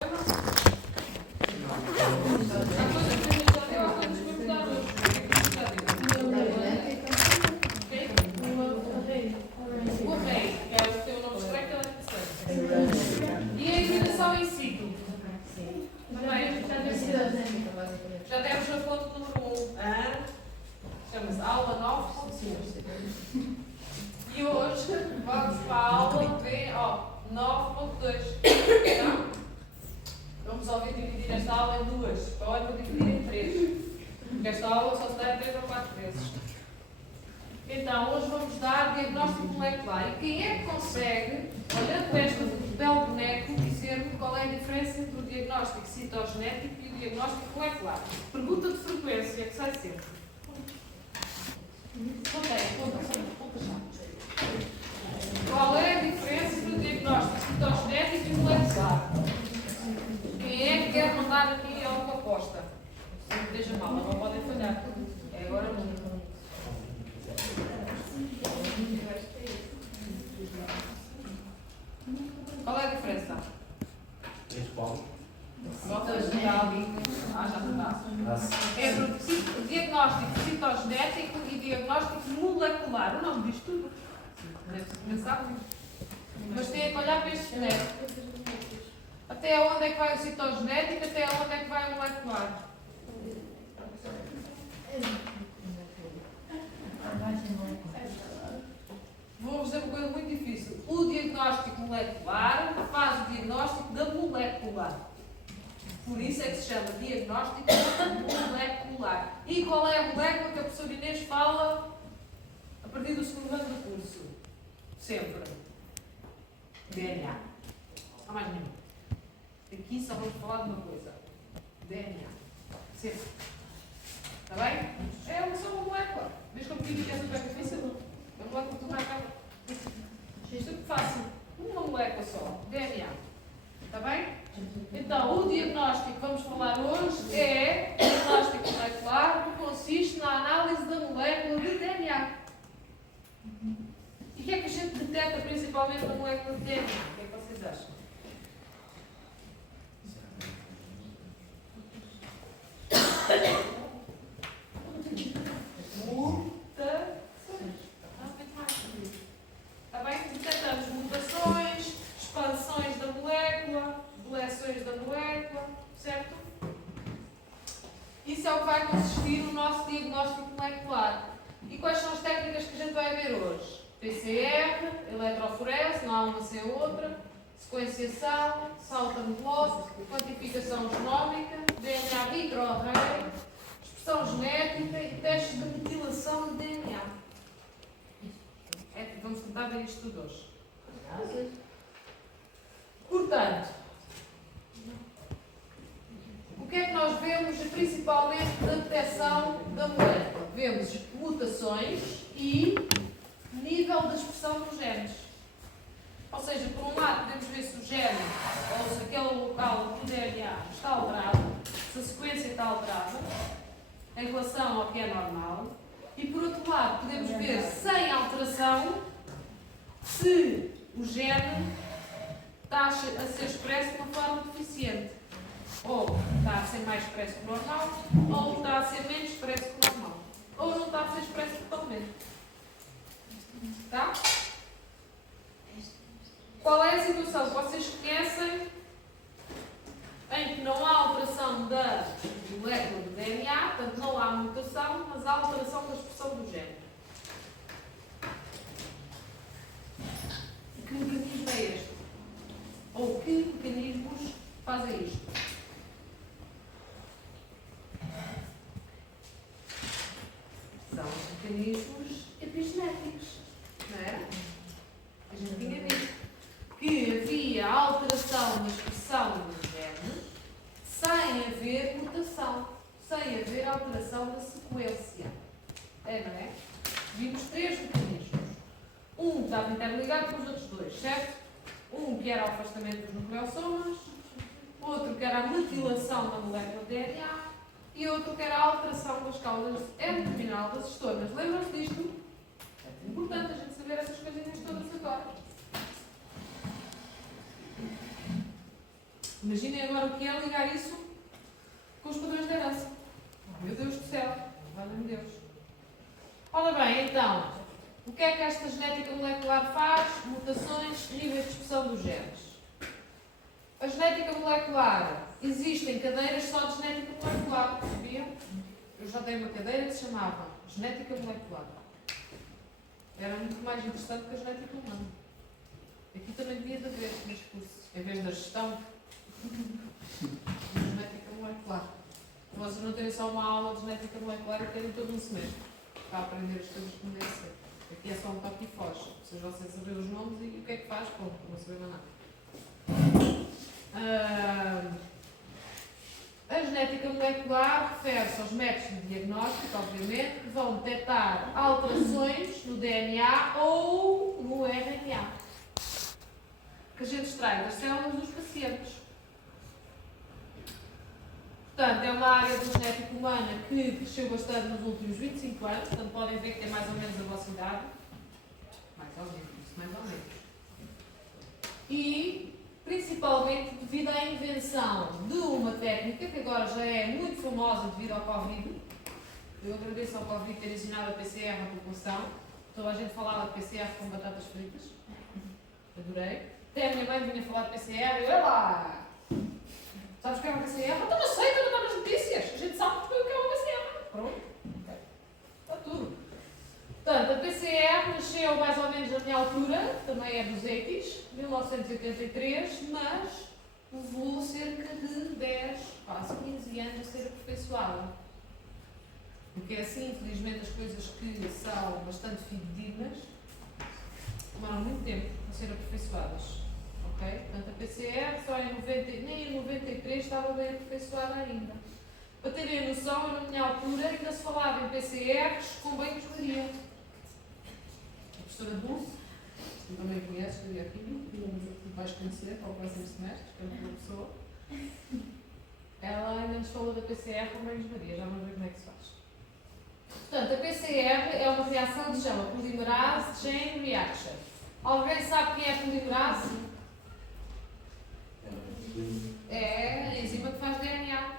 Já demos na fonte número 1. Chama-se aula 9.1. E hoje vamos para a aula 9.2. Tá? Vamos ouvir dividir esta aula em duas. Ou vou dividir em três. Porque esta aula só se dá 3 ou 4 vezes. Então, hoje vamos dar diagnóstico molecular. E quem é que consegue, olhando para este belo boneco, dizer-me qual é a diferença entre o diagnóstico citogenético e o diagnóstico molecular? Pergunta de frequência, que sai sempre. Conta já. Qual é a diferença entre o diagnóstico citogenético e o molecular? Quem é que quer mandar aqui alguma aposta? Não me deixa mal, não podem falhar. É agora mesmo. Qual é a diferença? Volta a jogar ali. Já está. É o diagnóstico citogenético e diagnóstico molecular. O nome diz tudo. Deve-se pensar. Mas tem que olhar para este boneco. Até onde é que vai o citogenético, até onde é que vai o molecular. Vou-vos dizer uma coisa muito difícil. O diagnóstico molecular faz o diagnóstico da molécula. Por isso é que se chama diagnóstico molecular. E qual é a molécula que a professora Inês fala a partir do segundo ano do curso? Sempre. DNA. Não há mais nenhum. Aqui só vamos falar de uma coisa. DNA. Sempre. Está bem? É só uma molécula. Vês como digo que é super difícil? Uma molécula que tu vai. Isto é muito fácil. Uma molécula só. DNA. Está bem? Então, o diagnóstico que vamos falar hoje é o diagnóstico molecular, que consiste na análise da molécula de DNA. E o que é que a gente detecta principalmente na molécula de DNA? O que é que vocês acham? Está bem? Detectamos mutações, expansões da molécula, deleções da molécula, certo? Isso é o que vai consistir no nosso diagnóstico molecular. E quais são as técnicas que a gente vai ver hoje? PCR, eletroforese, não há uma sem outra, sequenciação, salto and blot, quantificação genómica, DNA microarray, expressão genética e testes de metilação de DNA. Vamos tentar ver isto tudo hoje. Portanto, o que é que nós vemos principalmente na detecção da molécula? Vemos mutações e nível de expressão dos genes. Ou seja, por um lado podemos ver se o gene, ou se aquele local do DNA está alterado, se a sequência está alterada, em relação ao que é normal. E por outro lado, podemos ver, sem alteração, se o gene está a ser expresso de uma forma deficiente. Ou está a ser mais expresso que o normal, ou está a ser menos expresso que o normal. Ou não está a ser expresso totalmente. Tá? Qual é a situação que vocês conhecem em que não há alteração da molécula do DNA, portanto não há mutação, mas há alteração da expressão do gene? Que mecanismo é este? Ou que mecanismos fazem isto? São os mecanismos epigenéticos, não é? A gente tinha visto que havia alteração na expressão do gene sem haver mutação, sem haver alteração da sequência. É, não é? Vimos 3 mecanismos. Um estava interligado com os outros 2, certo? Um que era o afastamento dos nucleossomas, outro que era a metilação da molécula de DNA e outro que era a alteração das causas N-terminal das histonas. Lembram-se disto? É importante a gente saber essas coisinhas todas agora. Imaginem agora o que é ligar isso com os padrões de herança. Meu Deus do céu, valha-me Deus. Ora bem, então, o que é que esta genética molecular faz? Mutações, níveis de expressão dos genes. A genética molecular, existem cadeiras só de genética molecular, sabiam? Eu já dei uma cadeira que se chamava genética molecular. Era muito mais interessante que a genética humana. Aqui também devia de haver neste curso, em vez da gestão de genética molecular. Vocês não terem só uma aula de genética molecular e terem todo um semestre para aprender as coisas como deve ser. Aqui é só um toque e foge. Vocês vão saber os nomes e o que é que faz, ponto, não saber mais nada. A genética molecular refere-se aos métodos de diagnóstico, obviamente, que vão detectar alterações no DNA ou no RNA que a gente extrai das células dos pacientes. Portanto, é uma área da genética humana que cresceu bastante nos últimos 25 anos, portanto podem ver que tem mais ou menos a vossa idade. Mais ou menos. E, principalmente, devido à invenção de uma técnica que agora já é muito famosa devido ao Covid. Eu agradeço ao Covid ter ensinado a PCR à população. Toda a gente falava de PCR com batatas fritas. Adorei. Até a minha mãe vinha falar de PCR e eu lá! Sabes o que é uma PCR? Então não sei, não está nas notícias. A gente sabe o que é uma PCR. Pronto. Okay. Está tudo. Portanto, a PCR nasceu mais ou menos na minha altura, também é dos 80s, 1983, mas levou cerca de 10, quase 15 anos a ser aperfeiçoada. Porque é assim, infelizmente, as coisas que são bastante fidedignas demoram muito tempo a ser aperfeiçoadas. Okay? Portanto, a PCR só nem em 93 estava bem aperfeiçoada ainda. Para terem noção, eu, na minha altura ainda se falava em PCRs com banho-maria. A professora Dulce, que também conhece, escrevia aqui, e vais conhecer para o próximo semestre, que é uma pessoa. Ela ainda nos falou da PCR com banho-maria, já vamos ver como é que se faz. Portanto, a PCR é uma reação que se chama Polymerase Chain Reaction. Alguém sabe quem é a polimerase? É a enzima que faz DNA.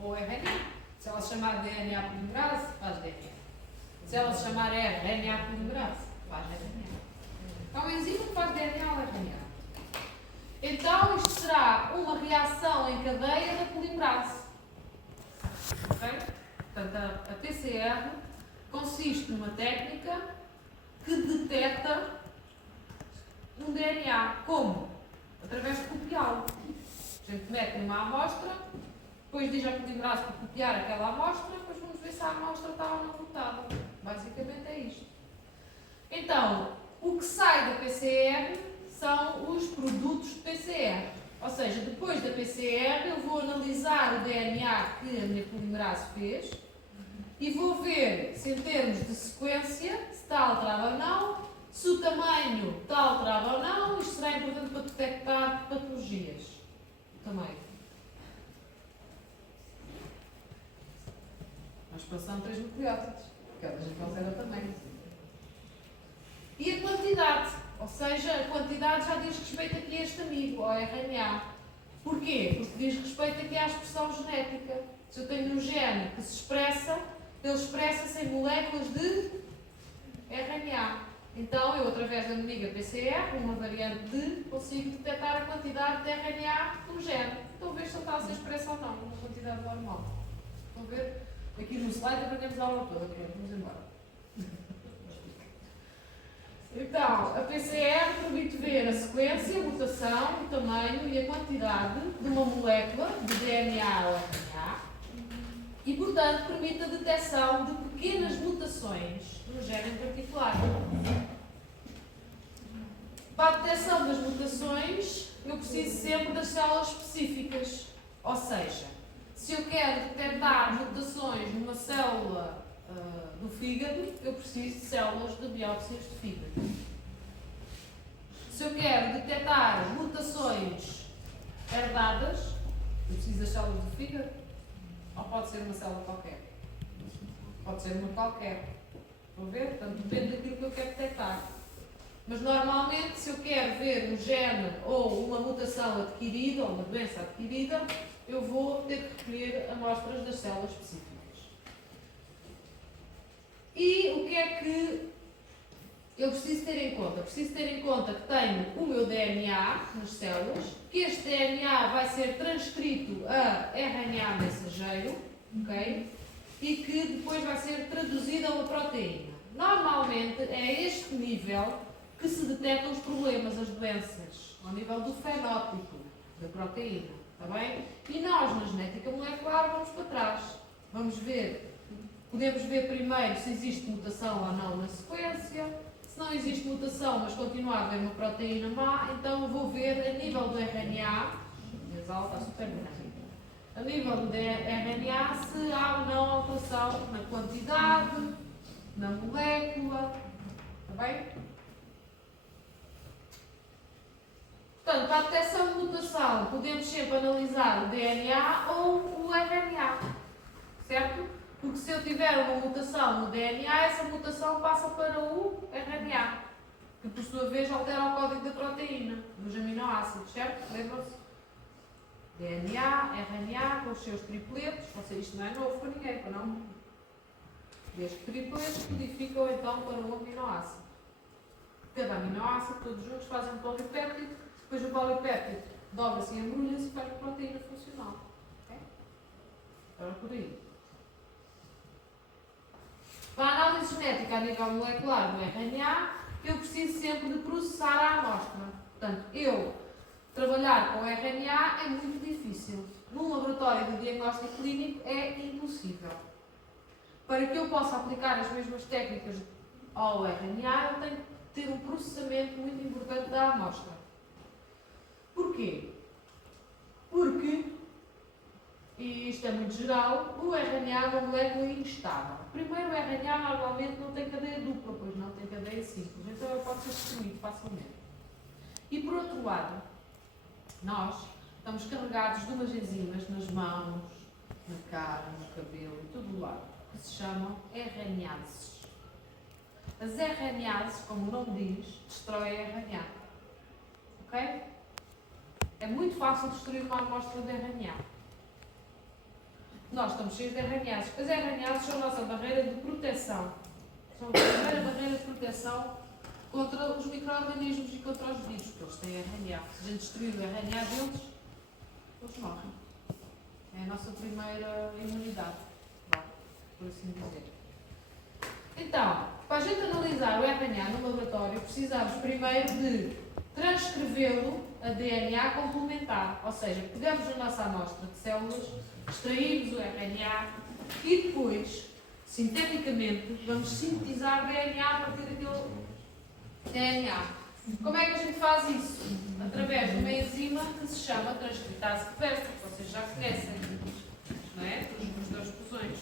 Ou RNA. Se ela se chamar DNA polimerase, faz DNA. Se ela se chamar RNA polimerase, faz RNA. Então, a enzima que faz DNA ou RNA. Então, isto será uma reação em cadeia da polimerase. Ok? Portanto, a PCR consiste numa técnica que detecta um DNA. Como? Através de copiá-lo. A gente mete numa amostra, depois diz à polimerase para copiar aquela amostra, depois vamos ver se a amostra está ou não copiada. Basicamente é isto. Então, o que sai da PCR são os produtos de PCR. Ou seja, depois da PCR eu vou analisar o DNA que a minha polimerase fez e vou ver se em termos de sequência, se está alterado ou não, se o tamanho está alterado ou não. Isto será importante para detectar patologias. O tamanho. A expansão 3 nucleótidos. Cada gente vai ser o tamanho. E a quantidade. Ou seja, a quantidade já diz respeito aqui a este amigo, ao RNA. Porquê? Porque diz respeito aqui à expressão genética. Se eu tenho um gene que se expressa, ele expressa-se em moléculas de RNA. Então, eu, através da minha PCR, uma variante de, consigo detectar a quantidade de RNA do gene. Estão a ver se ele está a ser expresso ou não, uma quantidade normal. Estão a ver? Aqui no slide aprendemos a aula toda. Pronto, vamos embora. Então, a PCR permite ver a sequência, a mutação, o tamanho e a quantidade de uma molécula de DNA ou RNA e, portanto, permite a detecção de pequenas mutações no gene em particular. Para a detecção das mutações, eu preciso sempre das células específicas. Ou seja, se eu quero detectar mutações numa célula do fígado, eu preciso de células de biópsias de fígado. Se eu quero detectar mutações herdadas, eu preciso das células do fígado? Ou pode ser uma célula qualquer? Pode ser uma qualquer. Estão a ver? Portanto, depende daquilo que eu quero detectar. Mas normalmente, se eu quero ver um gene ou uma mutação adquirida, ou uma doença adquirida, eu vou ter que recolher amostras das células específicas. E o que é que eu preciso ter em conta? Preciso ter em conta que tenho o meu DNA nas células, que este DNA vai ser transcrito a RNA mensageiro, ok? E que depois vai ser traduzido a uma proteína. Normalmente é a este nível que se detectam os problemas, as doenças, ao nível do fenótipo da proteína, está bem? E nós, na genética molecular, vamos para trás. Vamos ver, podemos ver primeiro se existe mutação ou não na sequência. Se não existe mutação, mas continua a haver uma proteína má, então vou ver a nível do RNA, está super bonito. A nível do RNA, se há ou não alteração na quantidade, na molécula, está bem? Portanto, para a detecção de mutação, podemos sempre analisar o DNA ou o RNA, certo? Porque se eu tiver uma mutação no DNA, essa mutação passa para o RNA, que por sua vez altera o código da proteína, dos aminoácidos, certo? Lembram-se? DNA, RNA, com os seus tripletos, isto não é novo para ninguém, para não? Estes tripletos codificam então para o aminoácido. Cada aminoácido, todos juntos, fazem um polipéptido, depois o polipéptido dobra-se e embrulha-se e faz proteína funcional. Okay? Agora por aí. Para a análise genética a nível molecular do RNA, eu preciso sempre de processar a amostra. Portanto, eu trabalhar com RNA é muito difícil. Num laboratório de diagnóstico clínico é impossível. Para que eu possa aplicar as mesmas técnicas ao RNA, eu tenho que ter um processamento muito importante da amostra. Porquê? Porque, e isto é muito geral, o RNA é uma molécula instável. Primeiro, o RNA normalmente não tem cadeia dupla, pois não tem cadeia simples, então ele pode ser destruído facilmente. E por outro lado, nós estamos carregados de umas enzimas nas mãos, na cara, no cabelo, em todo o lado, que se chamam RNases. As RNases, como o nome diz, destroem RNA. Ok? É muito fácil destruir uma amostra de RNA. Nós estamos cheios de RNases. As RNases são a nossa barreira de proteção. São a primeira barreira de proteção contra os micro-organismos e contra os vírus, porque eles têm RNA. Se a gente destruir o RNA deles, eles morrem. É a nossa primeira imunidade, por assim dizer. Então, para a gente analisar o RNA no laboratório, precisamos primeiro de transcrevê-lo a DNA complementar. Ou seja, pegamos a nossa amostra de células, extraímos o RNA e depois, sinteticamente, vamos sintetizar DNA a partir daquele DNA. Como é que a gente faz isso? Através de uma enzima que se chama transcriptase reversa, que vocês já conhecem, não é? Dos das fusões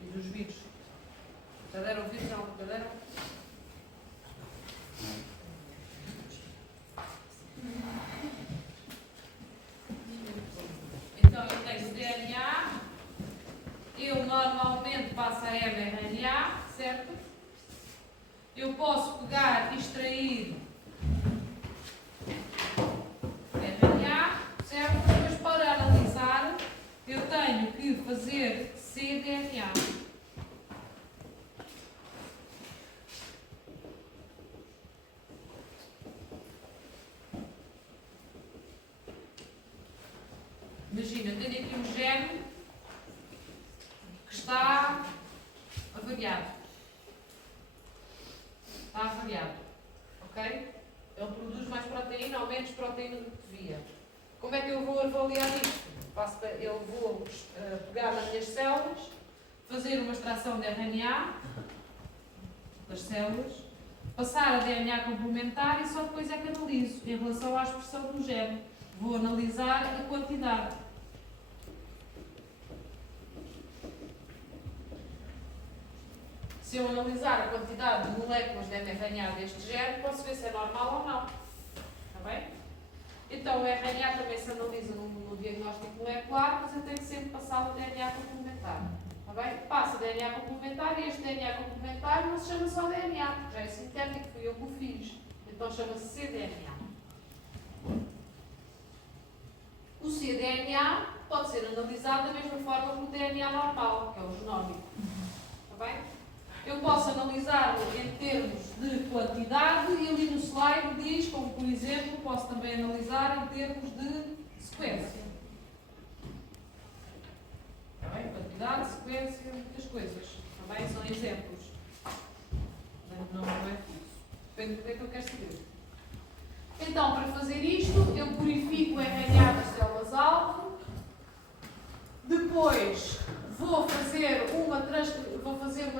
e dos vírus. Já deram vírus a uma brincadeira? Então eu tenho o DNA, eu normalmente passo a mRNA, certo? Eu posso pegar e extrair RNA, certo? Depois para analisar eu tenho que fazer cDNA. Imagina, tenho aqui um gene que está avariado. Está avariado. Ok? Ele produz mais proteína ou menos proteína do que devia. Como é que eu vou avaliar isto? Eu vou pegar nas minhas células, fazer uma extração de RNA das células, passar a DNA complementar e só depois é que analiso em relação à expressão do gene. Vou analisar a quantidade. Se eu analisar a quantidade de moléculas de mRNA deste gene, posso ver se é normal ou não. Está bem? Então o RNA também se analisa no diagnóstico molecular, mas eu tenho que sempre passar o DNA complementar. Está Está bem? Passa DNA complementar e este DNA complementar não se chama só DNA, porque já é sintético, fui eu que o fiz. Então chama-se cDNA. O cDNA pode ser analisado da mesma forma que o DNA normal, que é o genómico. Está bem? Eu posso analisá-lo em termos de quantidade e ali no slide diz, como por exemplo, posso também analisar em termos de sequência. Está bem? Quantidade, sequência, muitas coisas. Está bem? São exemplos. Não é isso. Depende do que é que eu quero saber. Então, para fazer isto, eu purifico o RNA das células-alvo. Depois vou fazer uma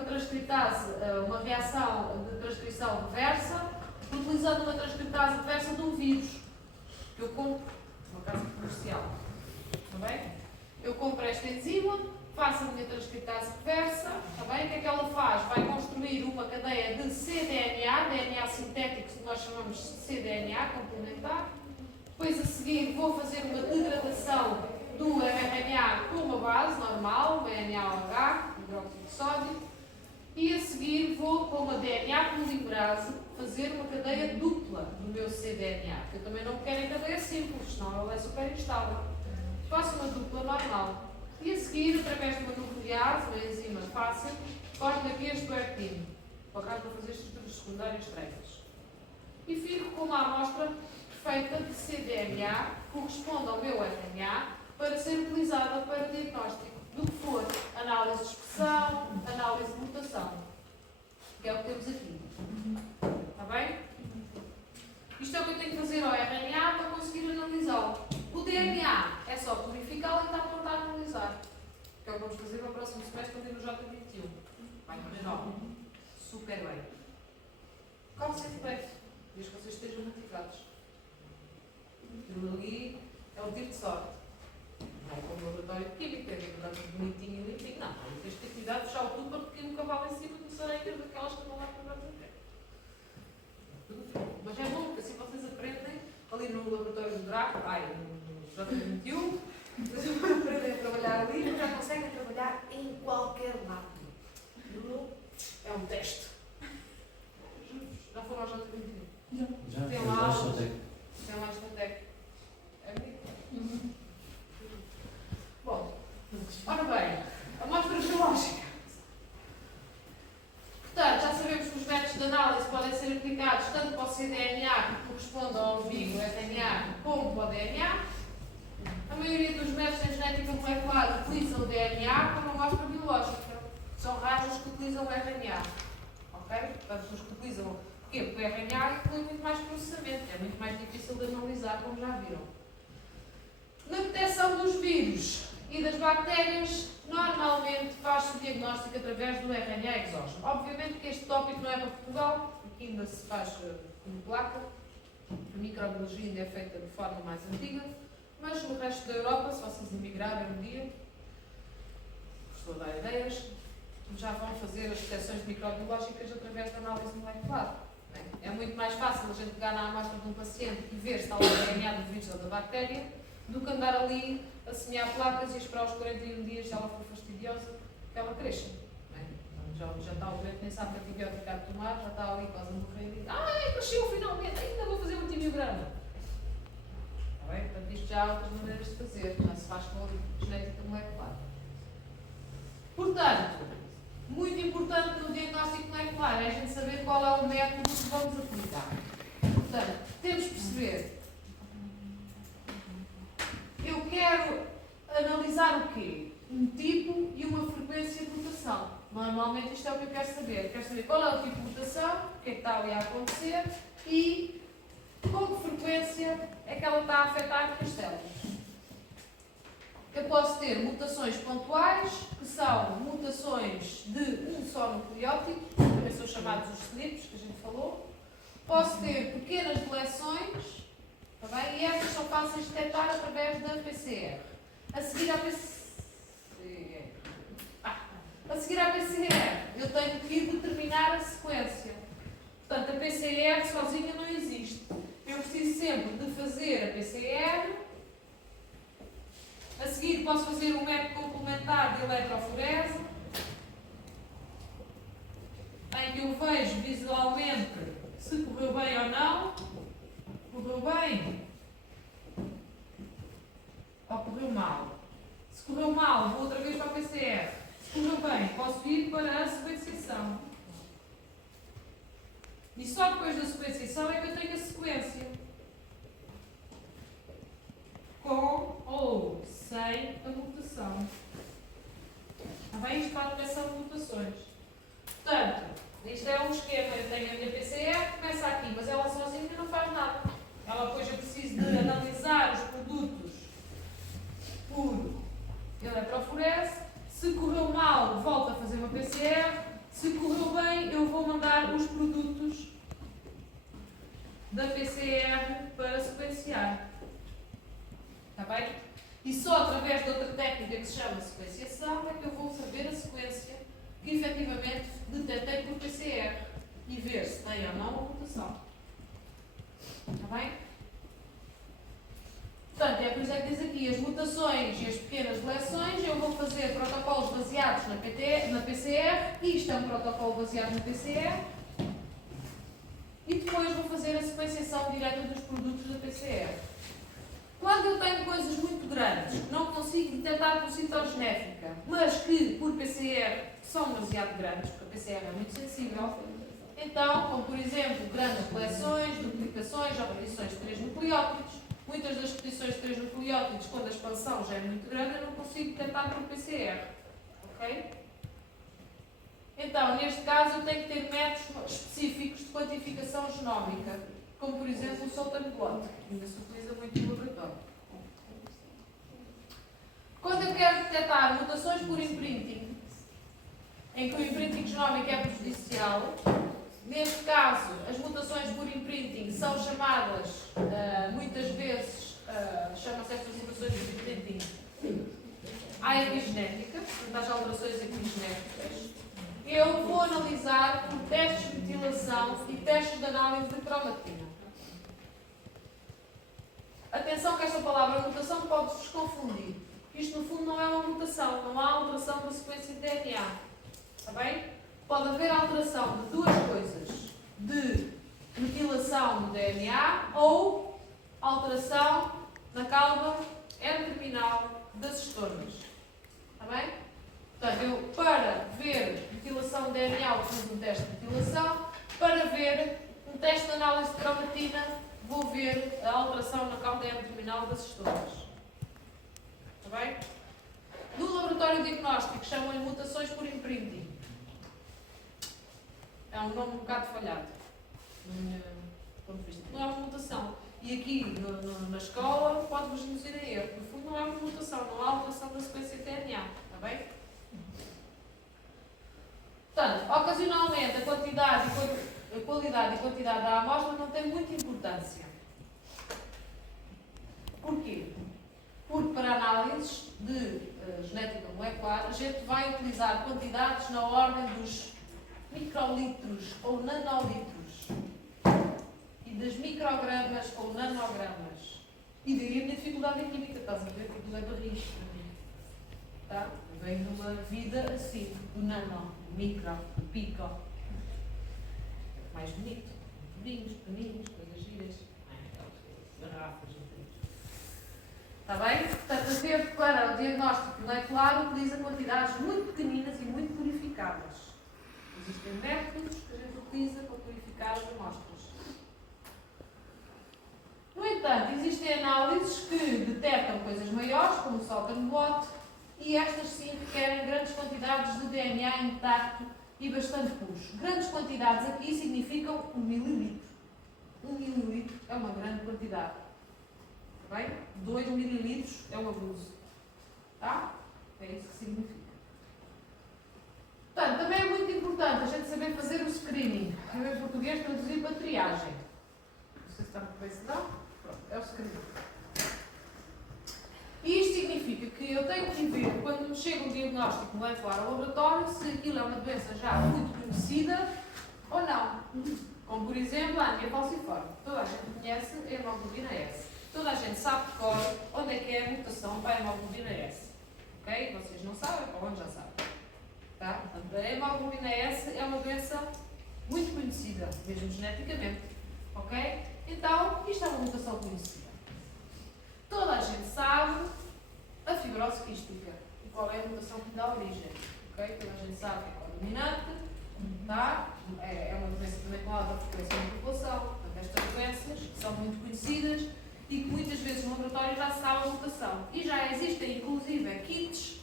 transcriptase, uma reação de transcrição reversa, utilizando uma transcriptase reversa de um vírus que eu compro numa casa comercial. Está bem? Eu compro esta enzima, faço a minha transcriptase reversa, está bem? O que é que ela faz? Vai construir uma cadeia de cDNA, DNA sintético, que nós chamamos de cDNA complementar. Depois, a seguir, vou fazer uma degradação do RNA com uma base normal, uma NaOH, hidróxido de sódio, e a seguir vou com uma DNA polimerase fazer uma cadeia dupla do meu cDNA, porque eu também não quero em cadeia simples, senão ela é super instável. Faço uma dupla normal e a seguir, através de uma nuclease, uma enzima fácil, corto aqui este bertino, para fazer estruturas secundárias estreitas. E fico com uma amostra perfeita de cDNA que corresponde ao meu RNA para ser utilizada para diagnóstico do que for análise de expressão, análise de mutação, que é o que temos aqui. Está bem? Isto é o que eu tenho que fazer ao RNA para conseguir analisá-lo. O DNA é só purificá-lo e está pronto a analisar. Que é o que vamos fazer no próximo semestre, quando ir no J21. Vai correr logo. Super bem. Corre sempre breve, desde que vocês estejam motivados. Aquilo ali é o tiro de sorte. Não é como o laboratório de química, é verdade bonitinho e limpinho. Não, tens de ter cuidado de fechar o tubo para pequeno cavalo em cima de sareiras daquelas que não lá para o pé. Mas é bom, porque assim vocês aprendem ali no laboratório do Draco, no J21, vocês aprendem a trabalhar ali e já conseguem trabalhar em qualquer lado. É um teste. Já foram ao J21? Já. Tem lá aulas. Tem lá Statec. É bonito. Bom, ora bem, amostra biológica. Portanto, já sabemos que os métodos de análise podem ser aplicados tanto para o cDNA, que corresponde ao umbigo RNA, como para o DNA. A maioria dos métodos em genética molecular utilizam o DNA como amostra biológica. São raros os que utilizam o RNA. Ok? Portanto, os que utilizam. Porquê? Porque o RNA inclui muito mais processamento, é muito mais difícil de analisar, como já viram. Na detecção dos vírus e das bactérias, normalmente faz-se o diagnóstico através do RNA exógeno. Obviamente que este tópico não é para Portugal, aqui ainda se faz como placa, a microbiologia ainda é feita de forma mais antiga, mas no resto da Europa, se vocês emigrarem um dia, estou a dar ideias, já vão fazer as detecções microbiológicas através da análise molecular. É muito mais fácil a gente pegar na amostra de um paciente e ver se está o RNA do vírus ou da bactéria, do que andar ali a semear placas e esperar os 41 dias, se ela for fastidiosa, que ela cresça. Já está o doente, nem sabe que antibiótico há de tomar, já está ali quase a morrer e diz: cresceu finalmente, ainda vou fazer um antibiograma. Está bem? Portanto, isto já há outras maneiras de fazer, não se faz com a genética molecular. Portanto, muito importante no diagnóstico molecular é a gente saber qual é o método que vamos aplicar. Portanto, temos que perceber. Eu quero analisar o quê? Um tipo e uma frequência de mutação. Normalmente isto é o que eu quero saber. Quero saber qual é o tipo de mutação, o que é que está ali a acontecer e com que frequência é que ela está a afetar as células. Eu posso ter mutações pontuais, que são mutações de um só nucleótido, também são chamados os SNPs, que a gente falou. Posso ter pequenas deleções, está bem? E estas são fáceis de detectar através da PCR. A seguir à PCR, eu tenho que determinar a sequência. Portanto, a PCR sozinha não existe. Eu preciso sempre de fazer a PCR. A seguir posso fazer um método complementar de eletroforese, em que eu vejo visualmente se correu bem ou não. Correu bem ou correu mal. Se correu mal, vou outra vez para a PCR. Se correu bem, posso ir para a sequenciação. E só depois da sequenciação é que eu tenho a sequência. Com ou sem a mutação. Está bem? Isto para a detecção de mutações. Portanto, isto é um esquema. Eu tenho a minha PCR, começa aqui, mas ela sozinha não faz nada. Ela depois eu preciso de analisar os produtos por eletroforese. Se correu mal, volto a fazer uma PCR. Se correu bem, eu vou mandar os produtos da PCR para sequenciar. Está bem? E só através de outra técnica que se chama sequenciação é que eu vou saber a sequência que efetivamente detetei por PCR e ver se tem ou não a mutação. Está bem? Portanto, é por isso é que diz aqui as mutações e as pequenas deleções. Eu vou fazer protocolos baseados na PCR. Isto é um protocolo baseado na PCR. E depois vou fazer a sequenciação direta dos produtos da PCR. Quando eu tenho coisas muito grandes, que não consigo detectar por citogenética, mas que por PCR são demasiado grandes, porque a PCR é muito sensível, então, como por exemplo, grandes coleções, duplicações ou repetições de 3 nucleótidos, muitas das repetições de 3 nucleótidos, quando a expansão já é muito grande, eu não consigo detectar por PCR. Ok? Então, neste caso, eu tenho que ter métodos específicos de quantificação genómica, como por exemplo o Sultan blot, que ainda se utiliza muito no laboratório. Quando eu quero detectar mutações por imprinting, em que o imprinting genómico é prejudicial, neste caso, as mutações por imprinting são chamadas, muitas vezes, chamam-se estas mutações por imprinting à epigenética, portanto, às alterações epigenéticas. Eu vou analisar por testes de metilação e testes de análise de cromatina. Atenção que esta palavra mutação pode-vos confundir. Isto, no fundo, não é uma mutação, não há alteração da sequência de DNA. Está bem? Pode haver alteração de duas coisas. De metilação do DNA ou alteração na cauda N-terminal das estonas. Está bem? Portanto, eu, para ver metilação de DNA, utilizo um teste de metilação. Para ver um teste de análise de cromatina, vou ver a alteração na cauda N-terminal das estonas. Está bem? No laboratório diagnóstico, chamam-lhe mutações por imprinting. É um nome um bocado falhado. Não é uma mutação. E aqui na escola pode-vos induzir a erro. No fundo, não é uma mutação, não há alteração da sequência de DNA. Está bem? Portanto, ocasionalmente, a qualidade e quantidade da amostra não tem muita importância. Porquê? Porque para análises de genética molecular, a gente vai utilizar quantidades na ordem dos microlitros ou nanolitros e das microgramas ou nanogramas. E daí a minha dificuldade em química, estás a ver? Porque é barris para mim. Tá? Vem numa vida assim, do nano, do micro, do pico. Mais bonito. Pequeninos, pequeninos, coisas giras. Garrafas, está bem? Portanto, a rede para o diagnóstico molecular utiliza quantidades muito pequeninas e muito purificadas. Existem métodos que a gente utiliza para purificar as amostras. No entanto, existem análises que detectam coisas maiores, como o Sultan blot, e estas sim requerem grandes quantidades de DNA intacto e bastante puros. Grandes quantidades aqui significam 1 mililitro. 1 mililitro é uma grande quantidade. Está bem? 2 mililitros é um abuso. Tá? É isso que significa. Portanto, também é muito importante a gente saber fazer o screening. Eu em português traduzir para triagem. Não sei se está muito bem, se não. Pronto, é o screening. E isto significa que eu tenho que ver, quando me chega um diagnóstico molecular ao laboratório, se aquilo é uma doença já muito conhecida ou não. Como, por exemplo, a anemia falciforme. Toda a gente conhece a hemoglobina S. Toda a gente sabe de cor onde é que é a mutação para a hemoglobina S. Ok? Vocês não sabem, ou onde já sabem. Tá? Portanto, a hemoglobina S é uma doença muito conhecida, mesmo geneticamente. Ok? Então, isto é uma mutação conhecida. Toda a gente sabe a fibrose quística. E qual é a mutação que dá origem? Ok? Toda a gente sabe que é codominante, tá? É uma doença também com alta frequência na população. Portanto, estas doenças que são muito conhecidas e que muitas vezes no laboratório já se sabe a mutação. E já existem, inclusive, kits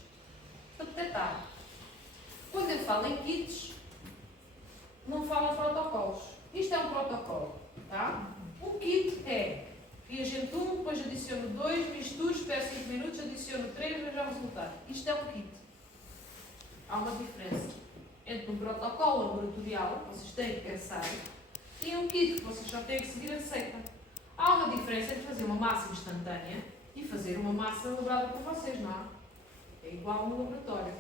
para detectar. Quando eu falo em kits, não falo em protocolos. Isto é um protocolo, tá? Um kit é reagente 1, depois adiciono 2, misturo, espero 5 minutos, adiciono 3, vejo o resultado. Isto é um kit. Há uma diferença entre um protocolo laboratorial, que vocês têm que pensar, e um kit, que vocês só têm que seguir a receita. Há uma diferença entre fazer uma massa instantânea e fazer uma massa elaborada por vocês, não é? É igual no laboratório.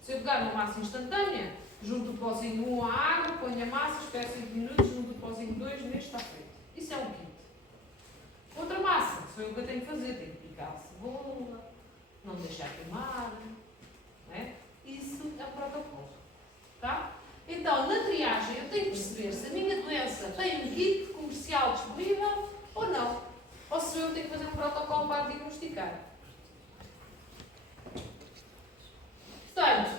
Se eu pegar uma massa instantânea, junto o pozinho 1 à água, ponho a massa, espero 5 minutos, junto o pozinho 2, neste está feito. Isso é um kit. Outra massa, sou eu que eu tenho que fazer. Tenho que picar a cebola, não deixar queimar. Não é? Isso é um protocolo. Tá? Então, na triagem, eu tenho que perceber se a minha doença tem um kit comercial disponível ou não. Ou se eu tenho que fazer um protocolo para diagnosticar. Portanto,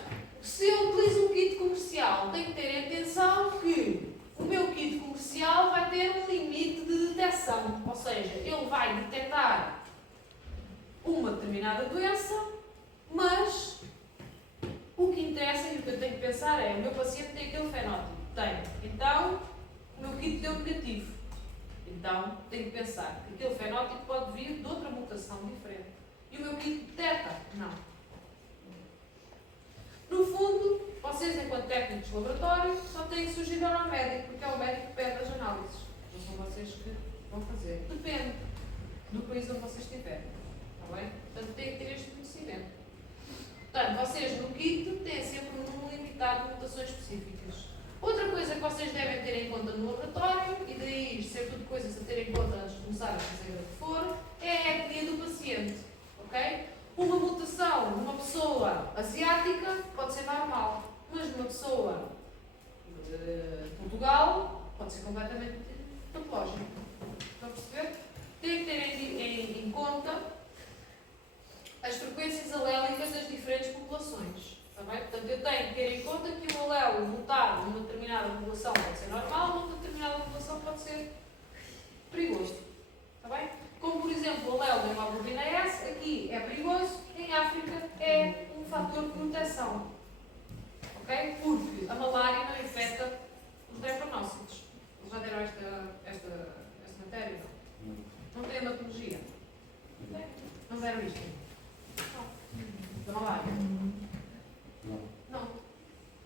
se eu utilizo um kit comercial, tenho que ter atenção que o meu kit comercial vai ter um limite de detecção. Ou seja, ele vai detectar uma determinada doença, mas o que interessa e o que eu tenho que pensar é: o meu paciente tem aquele fenótipo? Tem. Então, o meu kit deu negativo. Então, tenho que pensar que aquele fenótipo pode vir de outra mutação diferente. E o meu kit detecta? Não. No fundo, vocês, enquanto técnicos de laboratório, só têm que sugerir ao médico, porque é o médico que pede as análises. Não são vocês que vão fazer. Depende do país onde vocês estiverem. Está bem? Portanto, têm que ter este conhecimento. Portanto, vocês no kit têm sempre um número limitado de mutações específicas. Outra coisa que vocês devem ter em conta no laboratório, e daí ser tudo coisas a ter em conta antes de começar a fazer o que for, é a etnia do paciente. Ok? Uma mutação numa pessoa asiática pode ser normal, mas numa pessoa de Portugal pode ser completamente patológica. Estão a perceber? Tem que ter em conta as frequências alélicas das diferentes populações. Está bem? Portanto, eu tenho que ter em conta que um alelo mutado numa determinada população pode ser normal, numa determinada população pode ser perigoso. Está bem? Como, por exemplo, o alelo da hemoglobina S, aqui é perigoso, em África é um fator de proteção. Ok? Porque a malária não infecta os drepanocytos. Eles já deram esta matéria? Não. Não tem hematologia? Não deram isto? Não. Da malária? Não. Não.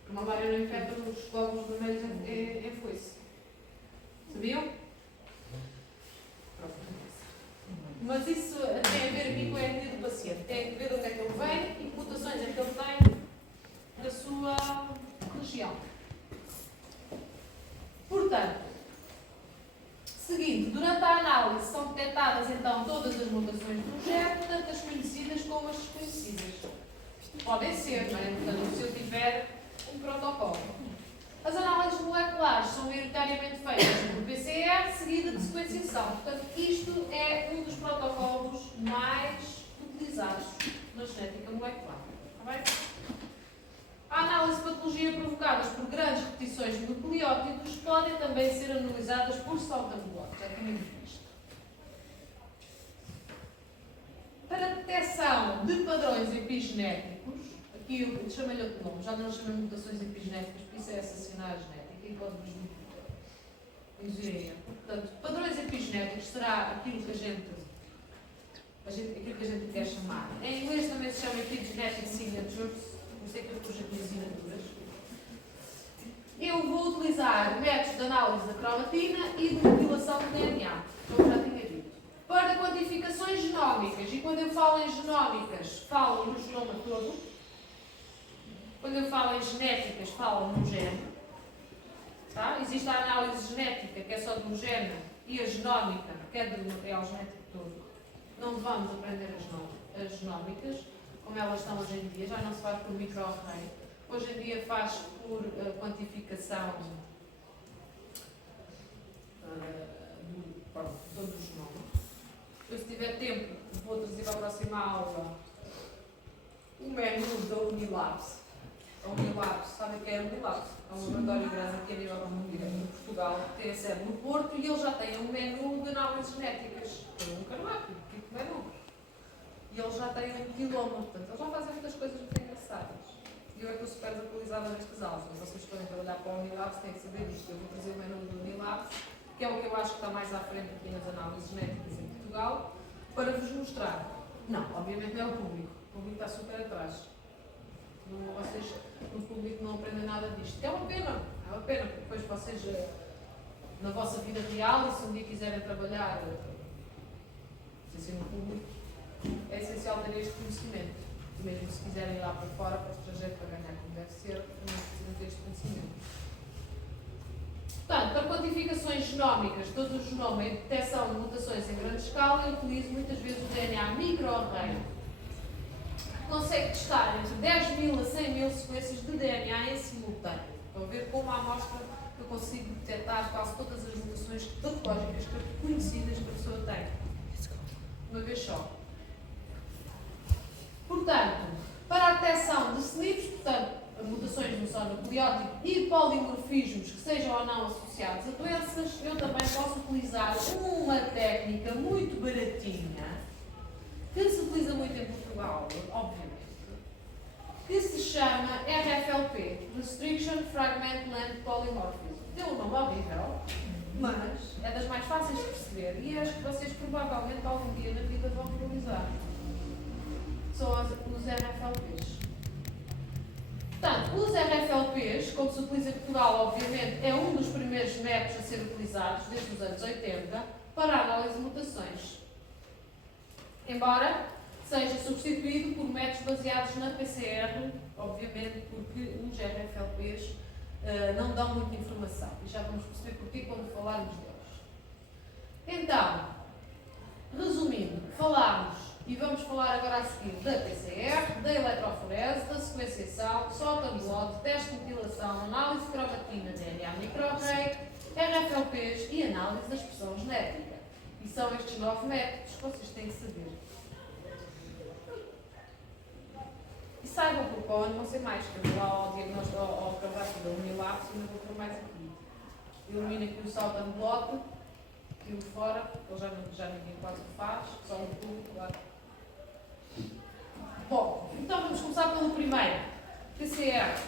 A malária não infecta os glóbulos vermelhos em foice. Sabiam? Mas isso tem a ver aqui com a etnia do paciente. Tem a ver onde é que ele vem e que mutações é que ele tem na sua região. Portanto, seguinte, durante a análise são detectadas então todas as mutações do gene, tanto as conhecidas como as desconhecidas. Podem ser, não é? Portanto, se eu tiver um protocolo. As análises moleculares são maioritariamente feitas por PCR, seguida de sequenciação. Portanto, isto é um dos protocolos mais utilizados na genética molecular. Está bem? A análise de patologia provocadas por grandes repetições de nucleótidos podem também ser analisadas por saltamoleques. Já tínhamos visto. Para a detecção de padrões epigenéticos, aqui eu chamei-lhe outro nome, já não chamei mutações epigenéticas, porque isso é assassinar a genética e pode-vos induzir em erro. Portanto, padrões epigenéticos será aquilo que a gente quer chamar. Em inglês também se chama epigenetic signatures, não sei que eu pus aqui assinaturas. Eu vou utilizar métodos de análise da cromatina e de metilação de DNA, como já tinha dito. Para quantificações genómicas, e quando eu falo em genómicas, falo no genoma todo. Quando eu falo em genéticas, falo no gene. Tá? Existe a análise genética, que é só de um gene, e a genómica, que é do material genético todo. Não vamos aprender as genómicas, como elas estão hoje em dia, já não se faz por microarray. Hoje em dia faz por quantificação todos os nomes. Eu, se tiver tempo, vou trazer para a próxima aula o menu da Unilabs. A Unilabs, sabem o que é a Unilabs? É um laboratório grande aqui a nível mundial em Portugal, que tem a sede no Porto, e eles já têm um menu de análises genéticas. Eu nunca não há, tipo menu. E eles já têm um quilómetro, portanto, eles já fazem muitas coisas muito engraçadas. E eu é que estou super atualizada nestas aulas, mas vocês podem trabalhar para a Unilabs, têm que saber isto. Eu vou trazer o menu do Unilabs, que é o que eu acho que está mais à frente aqui nas análises genéticas em Portugal, para vos mostrar. Não, obviamente não é o público está super atrás. Vocês, no público, não aprendem nada disto. É uma pena, porque depois vocês, na vossa vida real, e se um dia quiserem trabalhar, sem ser no público, é essencial ter este conhecimento. Mesmo se quiserem ir lá para fora, para o estrangeiro, para ganhar como deve ser, também precisam ter este conhecimento. Portanto, para quantificações genómicas, todos os genomas e detecção de mutações em grande escala, eu utilizo muitas vezes o DNA microarray. Consegue testar entre 10.000 a 100.000 sequências de DNA em simultâneo. Estão a ver como a amostra eu consigo detectar quase todas as mutações patológicas conhecidas que a pessoa tem. Uma vez só. Portanto, para a detecção de SNPs, portanto, mutações no solo nucleótipo e polimorfismos que sejam ou não associados a doenças, eu também posso utilizar uma técnica muito baratinha, que se utiliza muito em Portugal, obviamente, que se chama RFLP, Restriction Fragment Length Polymorphism. Tem um nome horrível, mas é das mais fáceis de perceber e acho que vocês provavelmente algum dia na vida vão utilizar. São os RFLPs. Portanto, os RFLPs, como se utiliza em Portugal, obviamente, é um dos primeiros métodos a ser utilizados desde os anos 80 para a análise de mutações. Embora seja substituído por métodos baseados na PCR, obviamente porque os RFLPs não dão muita informação. E já vamos perceber porquê quando falarmos deles. Então, resumindo, falámos, e vamos falar agora a seguir da PCR, da eletroforese, da sequenciação, Salton blot, teste de metilação, análise de cromatina, DNA microarray, RFLPs e análise da expressão genética. E são estes 9 métodos que vocês têm que saber. E saibam que para o ano vão ser mais, que eu vou lá ao diagnóstico, ao trabalho da Unilabs e ainda vou ter mais aqui. Elimino aqui o Salton blot, aqui o fora, porque já ninguém quase faz, só no público, claro. Bom, então vamos começar pelo primeiro, PCR.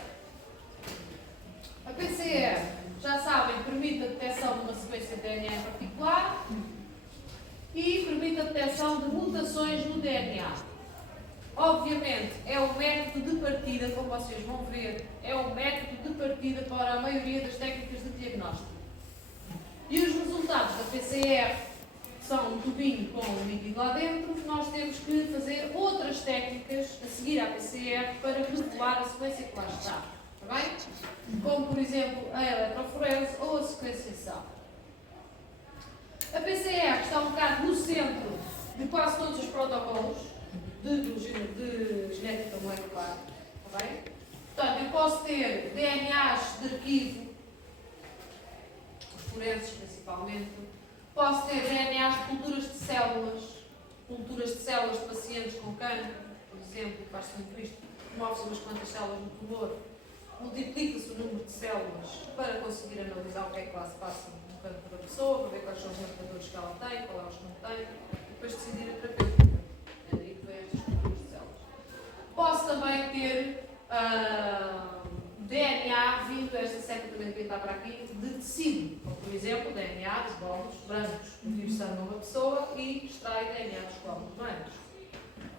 A PCR, já sabem, permite a detecção de uma sequência de DNA em particular e permite a detecção de mutações no DNA. Obviamente, é o método de partida, como vocês vão ver, é o método de partida para a maioria das técnicas de diagnóstico. E os resultados da PCR são um tubinho com um líquido lá dentro, nós temos que fazer outras técnicas a seguir à PCR para revelar a sequência que lá está. Está bem? Como, por exemplo, a eletroforese ou a sequenciação. A PCR está um bocado no centro de quase todos os protocolos de genética molecular. Está bem? Portanto, eu posso ter DNAs de arquivo, os forenses principalmente. Posso ter DNAs de culturas de células de pacientes com cancro, por exemplo, faz-se muito isto, move-se umas quantas células no tumor, multiplica-se o número de células para conseguir analisar o que é que lá se passa no cancro da pessoa, para ver quais são os marcadores que ela tem, qual é os que não tem, e depois decidir a terapêutica. É daí que vem estas culturas de células. Posso também ter DNA vindo, esta seca também devia estar para aqui, de tecido. Como, por exemplo, DNA dos glóbulos brancos. Eu tiro sangue a uma pessoa e extrai DNA dos glóbulos brancos.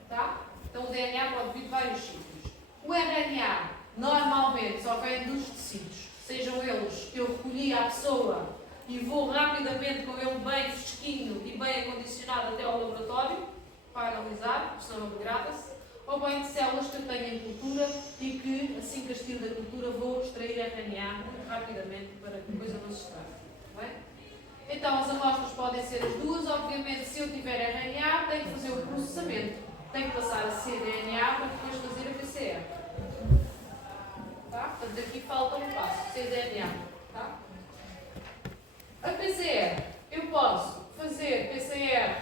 Tá? Então o DNA pode vir de vários sítios. O RNA normalmente só vem dos tecidos. Sejam eles que eu recolhi à pessoa e vou rapidamente com ele bem fresquinho e bem acondicionado até ao laboratório para analisar, porque senão não degrada-se. Ou bem de células que eu tenho em cultura e que, assim que as tiro da cultura, vou extrair RNA muito rapidamente para que a coisa não se estrague. Bem? Então, as amostras podem ser as duas. Obviamente, se eu tiver RNA, tenho que fazer o processamento. Tenho que passar a cDNA para depois fazer a PCR. Tá? Portanto, aqui falta um passo, cDNA. Tá? A PCR, eu posso fazer PCR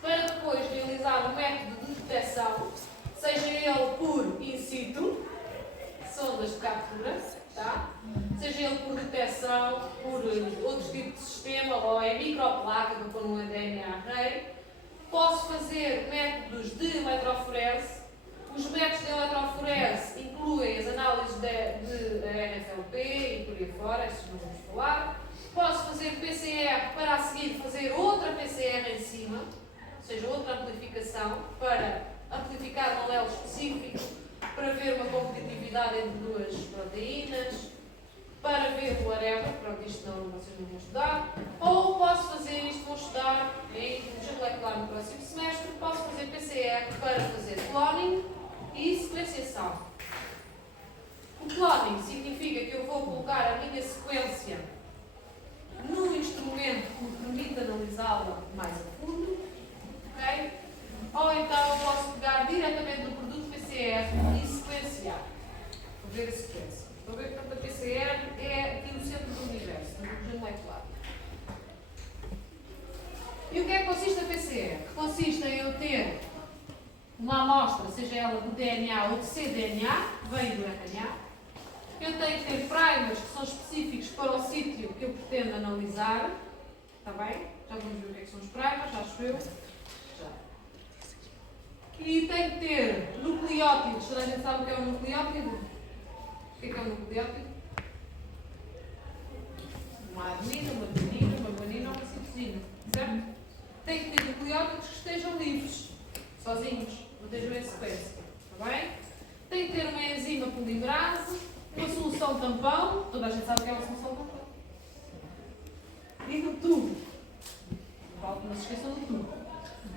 para depois realizar um método de detecção, seja ele por in situ, sondas de captura, tá? Seja ele por detecção, por outros tipos de sistema, ou é microplaca para pôr um DNA array. Posso fazer métodos de eletroforese. Os métodos de eletroforese incluem as análises de NFLP e por aí fora, esses não vamos falar. Posso fazer PCR para a seguir fazer outra PCR em cima, ou seja, outra amplificação, para amplificar um alelo específico, para ver uma competitividade entre duas proteínas, para ver o whatever, pronto, isto não, vocês não vão estudar. Ou posso fazer isto, vou estudar em biologia molecular no próximo semestre, posso fazer PCR para fazer cloning e sequenciação. O cloning significa que eu vou colocar a minha sequência num instrumento que me permite analisá-la mais a fundo, ok? Ou então eu posso pegar diretamente no produto PCR e sequenciar, para ver a sequência. Para ver que a PCR é aqui no centro do universo, na biologia molecular. E o que é que consiste a PCR? Consiste em eu ter uma amostra, seja ela de DNA ou de cDNA, vem do RNA. Eu tenho que ter primers que são específicos para o sítio que eu pretendo analisar. Está bem? Já vamos ver o que é que são os primers, acho eu. Já. E tenho que ter nucleótidos. Toda a gente sabe o que é um nucleótido? O que é um nucleótido? Uma adenina, uma guanina ou uma citosina. Certo? Tem que ter nucleótidos que estejam livres, sozinhos, não estejam em sequência. Está bem? Tem que ter uma enzima polimerase, uma solução tampão. Toda a gente sabe o que é uma solução tampão. E no tubo. Não se esqueçam do tubo.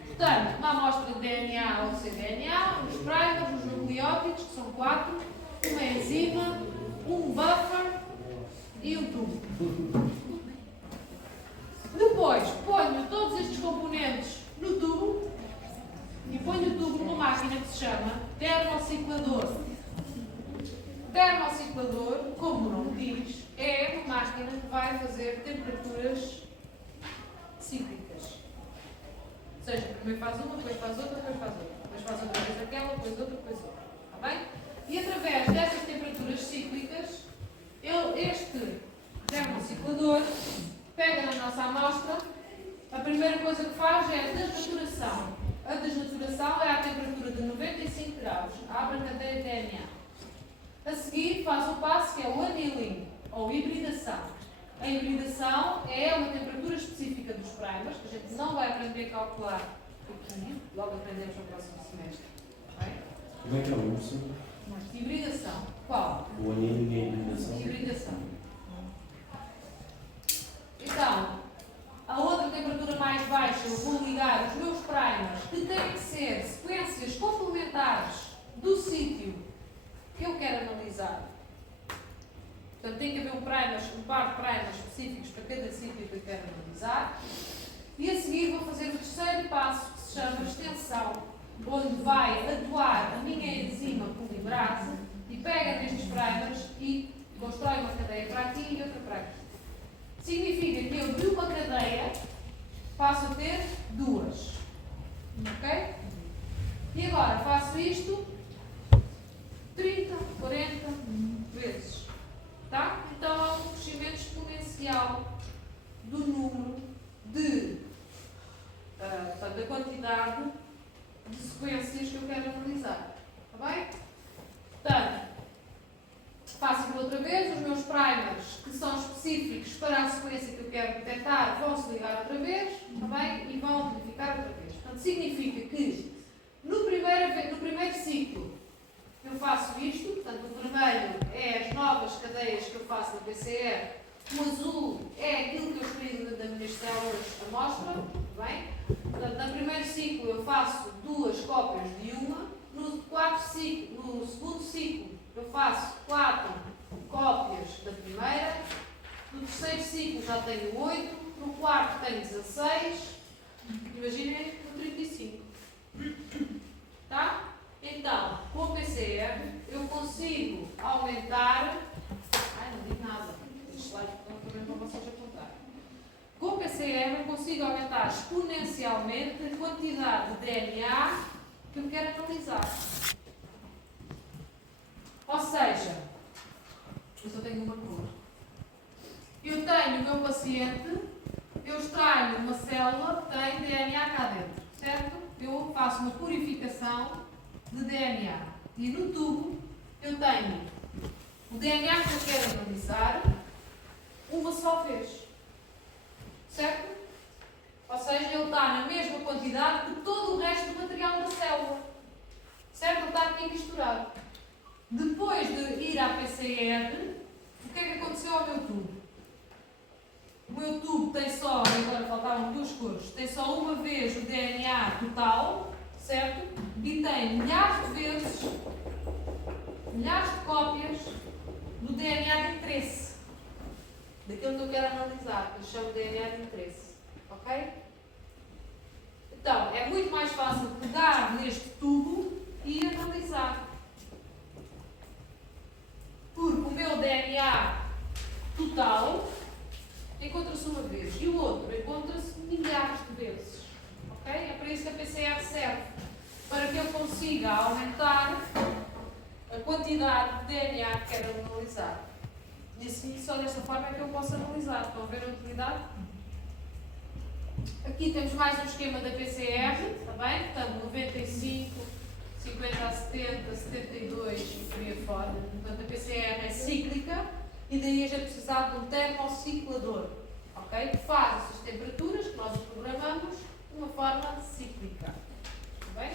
Portanto, uma amostra de DNA ou cDNA, os primers, os nucleótidos, que são 4, uma enzima, um buffer e um tubo. Depois, ponho todos estes componentes no tubo e ponho o tubo numa máquina que se chama termociclador. Termociclador, como o nome diz, é uma máquina que vai fazer temperaturas cíclicas. Ou seja, primeiro faz uma, depois faz outra, depois faz outra. Depois faz outra vez aquela, depois outra, depois outra. Está bem? E através dessas temperaturas cíclicas, este termociclador pega na nossa amostra, a primeira coisa que faz é a desnaturação. A desnaturação é à temperatura de 95 graus. Abre a cadeia DNA. A seguir faz o passo que é o annealing, ou hibridação. A hibridação é uma temperatura específica dos primers, que a gente não vai aprender a calcular aqui, logo aprendemos no próximo semestre. Okay? Como é que é o nome? Hibridação. Qual? O annealing e a hibridação. Hibridação. Então, a outra temperatura mais baixa, eu vou ligar os meus primers, que têm que ser sequências complementares do sítio que eu quero analisar. Portanto, tem que haver um par de primers específicos para cada sítio que eu quero analisar. E a seguir vou fazer o terceiro passo, que se chama extensão, onde vai atuar a minha enzima polimerase e pega nestes primers e constrói uma cadeia para aqui e outra para aqui. Significa que eu, de uma cadeia, passo a ter duas. Ok? E agora faço isto 30, 40 vezes. Tá? Então há um crescimento exponencial do número da quantidade de sequências que eu quero analisar. Está bem? Portanto, faço aquilo outra vez, os meus primers, que são específicos para a sequência que eu quero detectar, vão se ligar outra vez, está bem? E vão amplificar outra vez. Portanto, significa que no primeiro ciclo eu faço isto, portanto, o vermelho é as novas cadeias que eu faço na PCR, o azul é aquilo que eu escolhi das minhas células de amostra, bem? Portanto, no primeiro ciclo eu faço 2 cópias de uma, no segundo ciclo eu faço 4 cópias da primeira, no terceiro ciclo já tenho 8, no quarto tenho 16, imaginem no 35. Tá? Então, com o PCR eu consigo aumentar. Ai, não digo nada. Este slide também para vocês apontar. PCR eu consigo aumentar exponencialmente a quantidade de DNA que eu quero analisar. Ou seja, eu só tenho uma cor. Eu tenho o meu paciente, eu extraio uma célula que tem DNA cá dentro, certo? Eu faço uma purificação de DNA. E no tubo eu tenho o DNA que eu quero analisar uma só vez. Certo? Ou seja, ele está na mesma quantidade que todo o resto do material da célula. Certo? Ele está aqui misturado. Depois de ir à PCR, o que é que aconteceu ao meu tubo? O meu tubo tem só, agora faltavam duas cores, tem só uma vez o DNA total, certo? E tem milhares de vezes, milhares de cópias do DNA de interesse. Daquilo que eu quero analisar, que eu chamo de DNA de interesse. Ok? Então, é muito mais fácil pegar neste tubo e analisar. Porque o meu DNA total encontra-se uma vez e o outro encontra-se milhares de vezes. Ok? É para isso que a PCR serve. Para que eu consiga aumentar a quantidade de DNA que quero analisar. E assim, só desta forma é que eu posso analisar. Estão a ver a utilidade? Aqui temos mais um esquema da PCR, está bem? Portanto, 95, 50 a 70, 72 e por aí fora. Portanto, a PCR é cíclica e daí a gente precisar de um termociclador, ok? Que faz as temperaturas que nós programamos de uma forma cíclica. Está bem?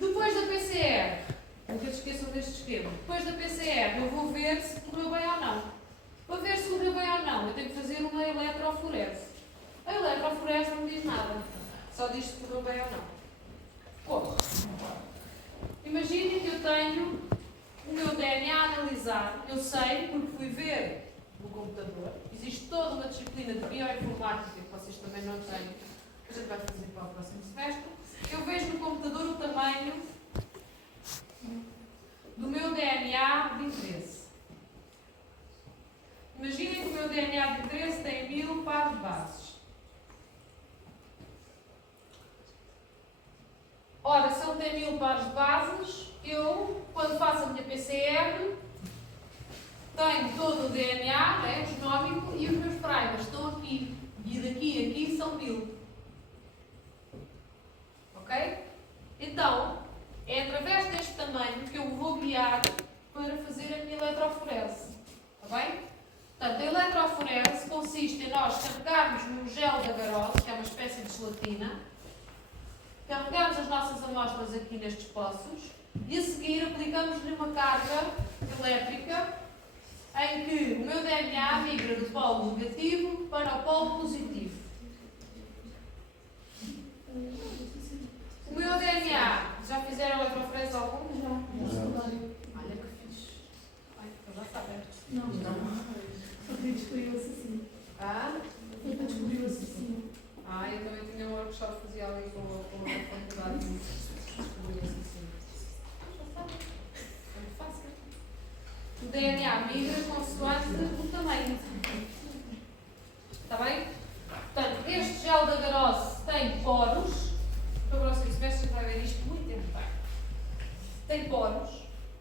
Depois da PCR, nunca se esqueçam deste esquema. Depois da PCR, eu vou ver se correu bem ou não. Para ver se correu bem ou não, eu tenho que fazer uma eletroforese. A eletroforese não diz nada, só diz se correu bem ou não. Como? Imaginem que eu tenho o meu DNA a analisar. Eu sei, porque fui ver no computador. Existe toda uma disciplina de bioinformática que vocês também não têm, que a gente vai fazer para o próximo semestre. Eu vejo no computador o tamanho do meu DNA de interesse. Imaginem que o meu DNA de interesse tem 1000 pares de bases. Ora, se ele tem 1000 pares de bases, eu, quando faço a minha PCR, tenho todo o DNA, né, o genómico, e os meus primers estão aqui. E daqui a aqui são 1000. Ok? Então, é através deste tamanho que eu vou guiar para fazer a minha eletroforese. Está bem? Portanto, a eletroforese consiste em nós carregarmos num gel de agarose, que é uma espécie de gelatina, carregamos as nossas amostras aqui nestes poços e a seguir aplicamos-lhe uma carga elétrica em que o meu DNA migra do polo negativo para o polo positivo. O meu DNA, já fizeram eletroforese algum? Já. Olha que fixe. Ai, já sabem. Não. Foi descobrir o assassino. Ah? Foi para descobrir o assassino. Ah, eu também tinha um workshop que fazia ali com a faculdade de descobrir assim. Já sabem. É muito fácil. O DNA migra consoante o tamanho. Está bem? Portanto, este gel de agarose tem poros. Para o próximo semestre vai ver isto muito tempo bem. Tem poros.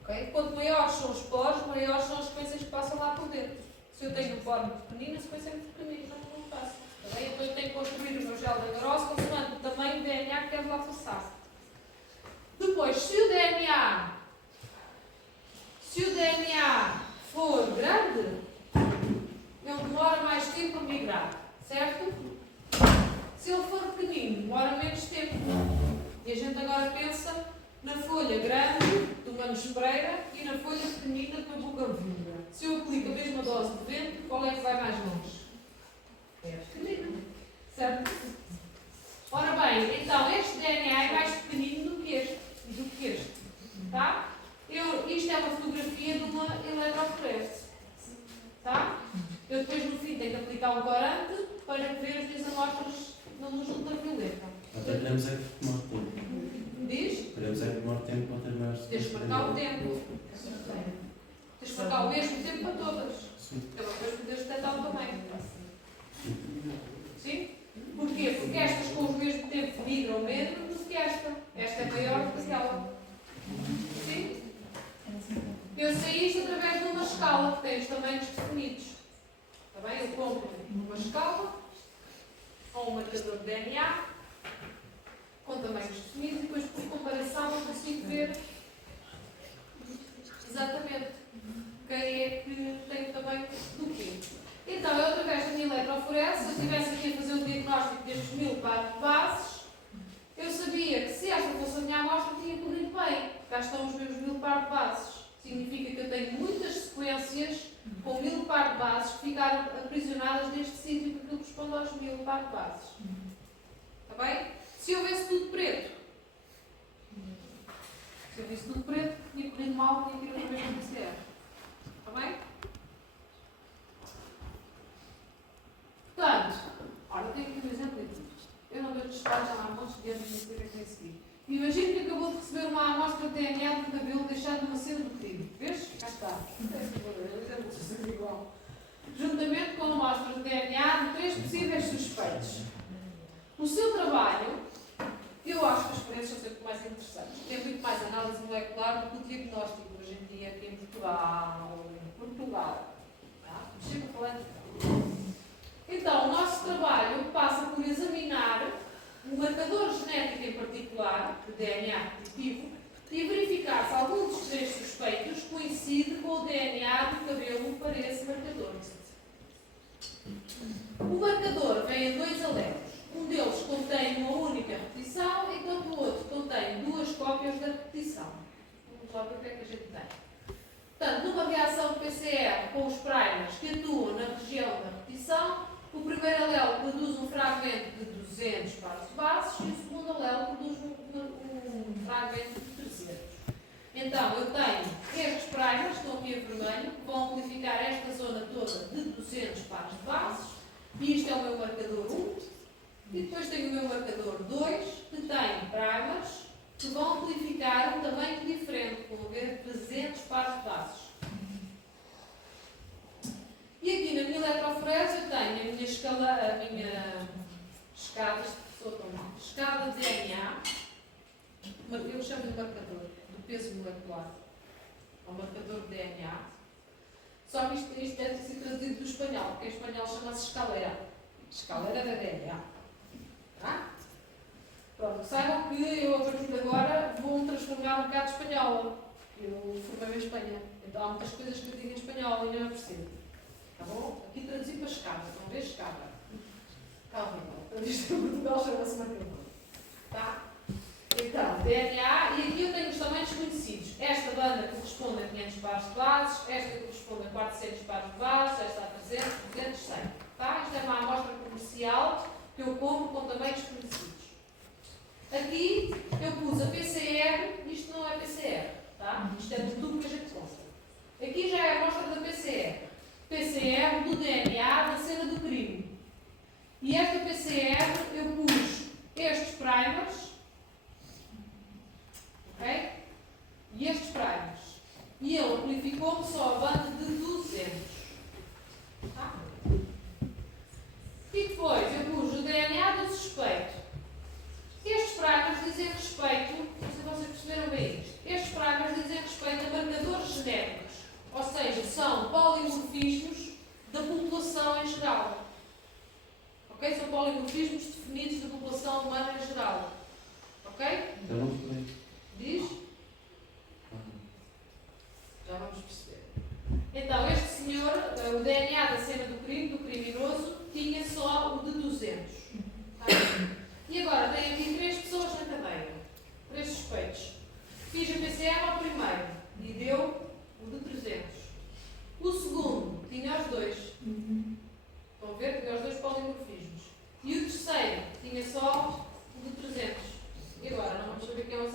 Okay? Quanto maiores são os poros, maiores são as sequências que passam lá por dentro. Se eu tenho um poro muito pequenino, a sequência é muito pequenina, não passa. Está bem? Então eu tenho que construir o meu gel de agarose consoante o tamanho do DNA que quero lá passar. Depois, se o DNA for grande, ele demora mais tempo a migrar, certo? Se ele for pequenino, demora menos tempo. E a gente agora pensa na folha grande do Manos Pereira e na folha pequenina do Bucavunga. Se eu aplico a mesma dose de vento, qual é que vai mais longe? É a pequenina, certo? Ora bem, então este DNA é mais pequenino do que este. Tá? Isto é uma fotografia de uma eletroforese. Tá? Eu depois no fim tenho que aplicar um corante para ver as minhas amostras na luz ultravioleta. Até queremos é que demore tempo. Diz? Queremos é que demore tempo para ter mais. Tens de marcar o tempo. Tens de marcar o mesmo tempo para todas. Sim. Para depois poderes detectar o tamanho. ou menos do que esta. Esta é maior do que aquela. Sim? Eu sei isto através de uma escala que tem os tamanhos definidos. Está bem? Eu compro uma escala ou um marcador de DNA com tamanhos definidos e depois por comparação eu consigo ver exatamente quem é que tem o tamanho do quê. Então, eu através da minha eletroforese, se eu estivesse aqui a fazer o diagnóstico destes 1000 pares de bases, eu sabia que se esta fosse a minha amostra tinha corrido bem. Cá estão os meus 1000 pares de bases. Significa que eu tenho muitas sequências com 1000 pares de bases que ficaram aprisionadas neste sítio porque aquilo corresponde aos 1000 pares de bases. Está bem? Se eu visse tudo preto, se eu visse tudo preto, tinha corrido mal, tinha que ir outra vez para o PCR. Está bem? Portanto, olha, tenho aqui um exemplo de tudo. Eu não vejo testar já há montes de anos de ver quem seguir. Imagine que acabou de receber uma amostra de DNA de cabelo deixado numa cena do crime. Vês? Cá está. É igual. Juntamente com uma amostra de DNA de 3 possíveis suspeitos. O seu trabalho, eu acho que as experiências são sempre mais interessantes. Tem muito mais análise molecular do que o diagnóstico hoje em dia aqui em Portugal. Tá? Chega falando. Então, o nosso trabalho passa por examinar um marcador genético em particular, o DNA positivo, e verificar se algum dos 3 suspeitos coincide com o DNA do cabelo para esse marcador. O marcador vem em 2 alelos. Um deles contém uma única repetição, enquanto o outro contém 2 cópias da repetição. Vamos lá ver o que é que a gente tem. Portanto, numa reação de PCR com os primers que atuam na região da repetição, o primeiro alelo produz um fragmento de 200 pares de bases e o segundo alelo produz um fragmento de 300. Então, eu tenho estes primers, que estão aqui em vermelho, que vão amplificar esta zona toda de 200 pares de bases, e isto é o meu marcador 1, e depois tenho o meu marcador 2, que tem primers que vão amplificar um tamanho diferente, vão ver 300 pares de bases. E aqui na minha eletroforese eu tenho a minha escala de DNA, eu chamo de marcador, do peso molecular, ou marcador de DNA. Só que isto deve ser traduzido do espanhol, porque em espanhol chama-se escalera. Escalera de DNA. Tá? Pronto, saibam que eu a partir de agora vou-me transformar um bocado espanhola. Eu formei-me em Espanha, então há muitas coisas que eu digo em espanhol e ainda não percebo. Tá bom? Aqui traduzi para escada, estão a ver escada. Calma, isto em Portugal chama-se marcador. Tá? Então, DNA, e aqui eu tenho os tamanhos conhecidos. Esta banda corresponde a 500 pares de bases, esta corresponde a 400 pares de bases, esta a 300, 200, 100. Tá? Isto é uma amostra comercial que eu compro com tamanhos conhecidos. Aqui eu pus a PCR, isto não é PCR, tá? Isto é do tubo que a gente compra. Aqui já é a amostra da PCR. PCR do DNA da cena do crime. E esta PCR eu pus estes primers, ok? E estes primers. E ele amplificou-me só a banda de 200. Tá? E depois eu pus o DNA do suspeito. Estes primers dizem respeito, não sei se vocês perceberam bem isto, estes primers dizem respeito a marcadores genéticos, ou seja, são polimorfismos da população em geral. Ok? São polimorfismos definidos da população humana em geral. Ok? Eu não falei. Diz? Já vamos perceber. Então, este senhor, o DNA da cena do crime, do criminoso, tinha só o de 200. Tá? E agora, tem aqui 3 pessoas na cadeia. 3 suspeitos. Fiz a PCR ao primeiro e deu o de 300. O segundo tinha os 2. Estão a ver? Tinha os 2 polimorfismos. E o terceiro tinha só o de 300. E agora, não vamos saber quem é o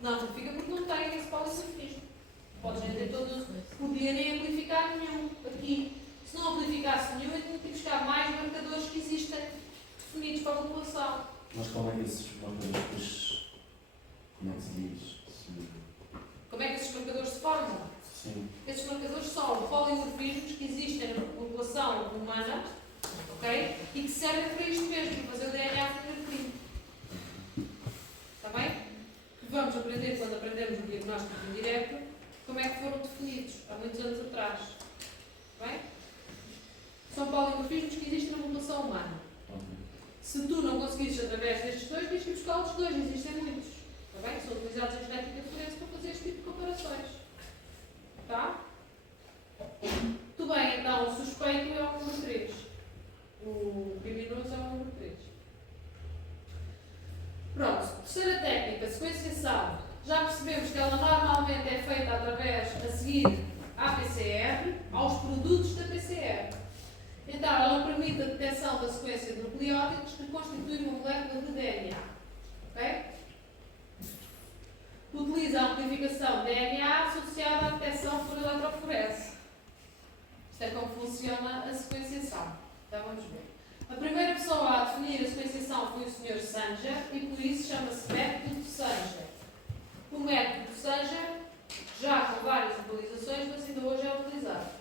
Não amplifica porque não tem esse polimorfismo. Podes nem ter todos, podia nem amplificar nenhum aqui. Se não amplificasse nenhum, eu tinha que buscar mais marcadores que existem definidos para a população. Mas como é que esses marcadores, como é que se diz? Como é que esses marcadores se formam? Sim. Esses marcadores são polimorfismos que existem na população humana, ok? E que servem para isto mesmo, para fazer o DNA fenotípico. Está bem? Vamos aprender, quando aprendemos o diagnóstico indireto, como é que foram definidos há muitos anos atrás. Está bem? São polimorfismos que existem na população humana. Ok. Se tu não conseguires através destes dois, tens que buscar outros dois, existem muitos. Está bem? São utilizados em genética forense para fazer este tipo de comparações. Tá? Muito bem, então o suspeito é o número 3. O criminoso é o número 3. Pronto, terceira técnica, sequenciação. Já percebemos que ela normalmente é feita através, a seguir, à PCR, aos produtos da PCR. Então, ela permite a detecção da sequência de nucleótidos que constitui uma molécula de DNA. Ok? Utiliza a amplificação de DNA associada à detecção por eletroforese. Isto é como funciona a sequenciação. Então vamos ver. A primeira pessoa a definir a sequenciação foi o Sr. Sanger e por isso chama-se método de Sanger. O método de Sanger, já com várias atualizações, mas ainda hoje é utilizado.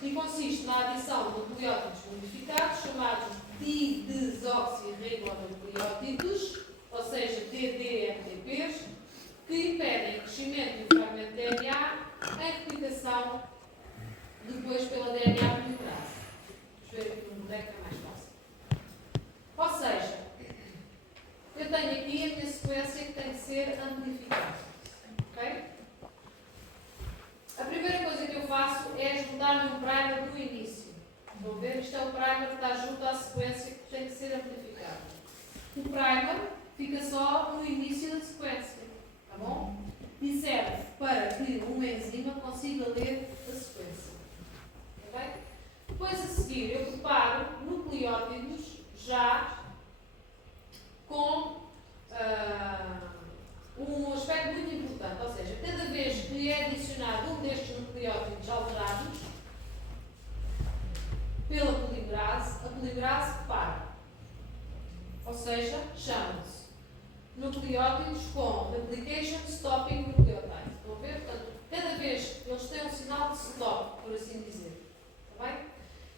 E consiste na adição de nucleótidos modificados, chamados didesoxirribonucleótidos, ou seja, DDRTPs, que impedem o crescimento do fragmento de DNA em replicação depois pela DNA polimerase. Vamos ver aqui no boneco, é mais fácil. Ou seja, eu tenho aqui a minha sequência que tem que ser amplificada. Ok? A primeira coisa que eu faço é juntar-me um primer no início. Estão a ver? Isto é o primer que está junto à sequência que tem que ser amplificada. O primer fica só no início da sequência. Tá bom? E serve para que uma enzima consiga ler a sequência. Ok? Depois a seguir eu preparo nucleótidos já com um aspecto muito importante, ou seja, cada vez que lhe é adicionado um destes nucleótidos alterados pela polimerase, a polimerase para. Ou seja, chama-se nucleótidos com replication stopping nucleotide. Estão a ver? Portanto, cada vez eles têm um sinal de stop, por assim dizer. Está bem?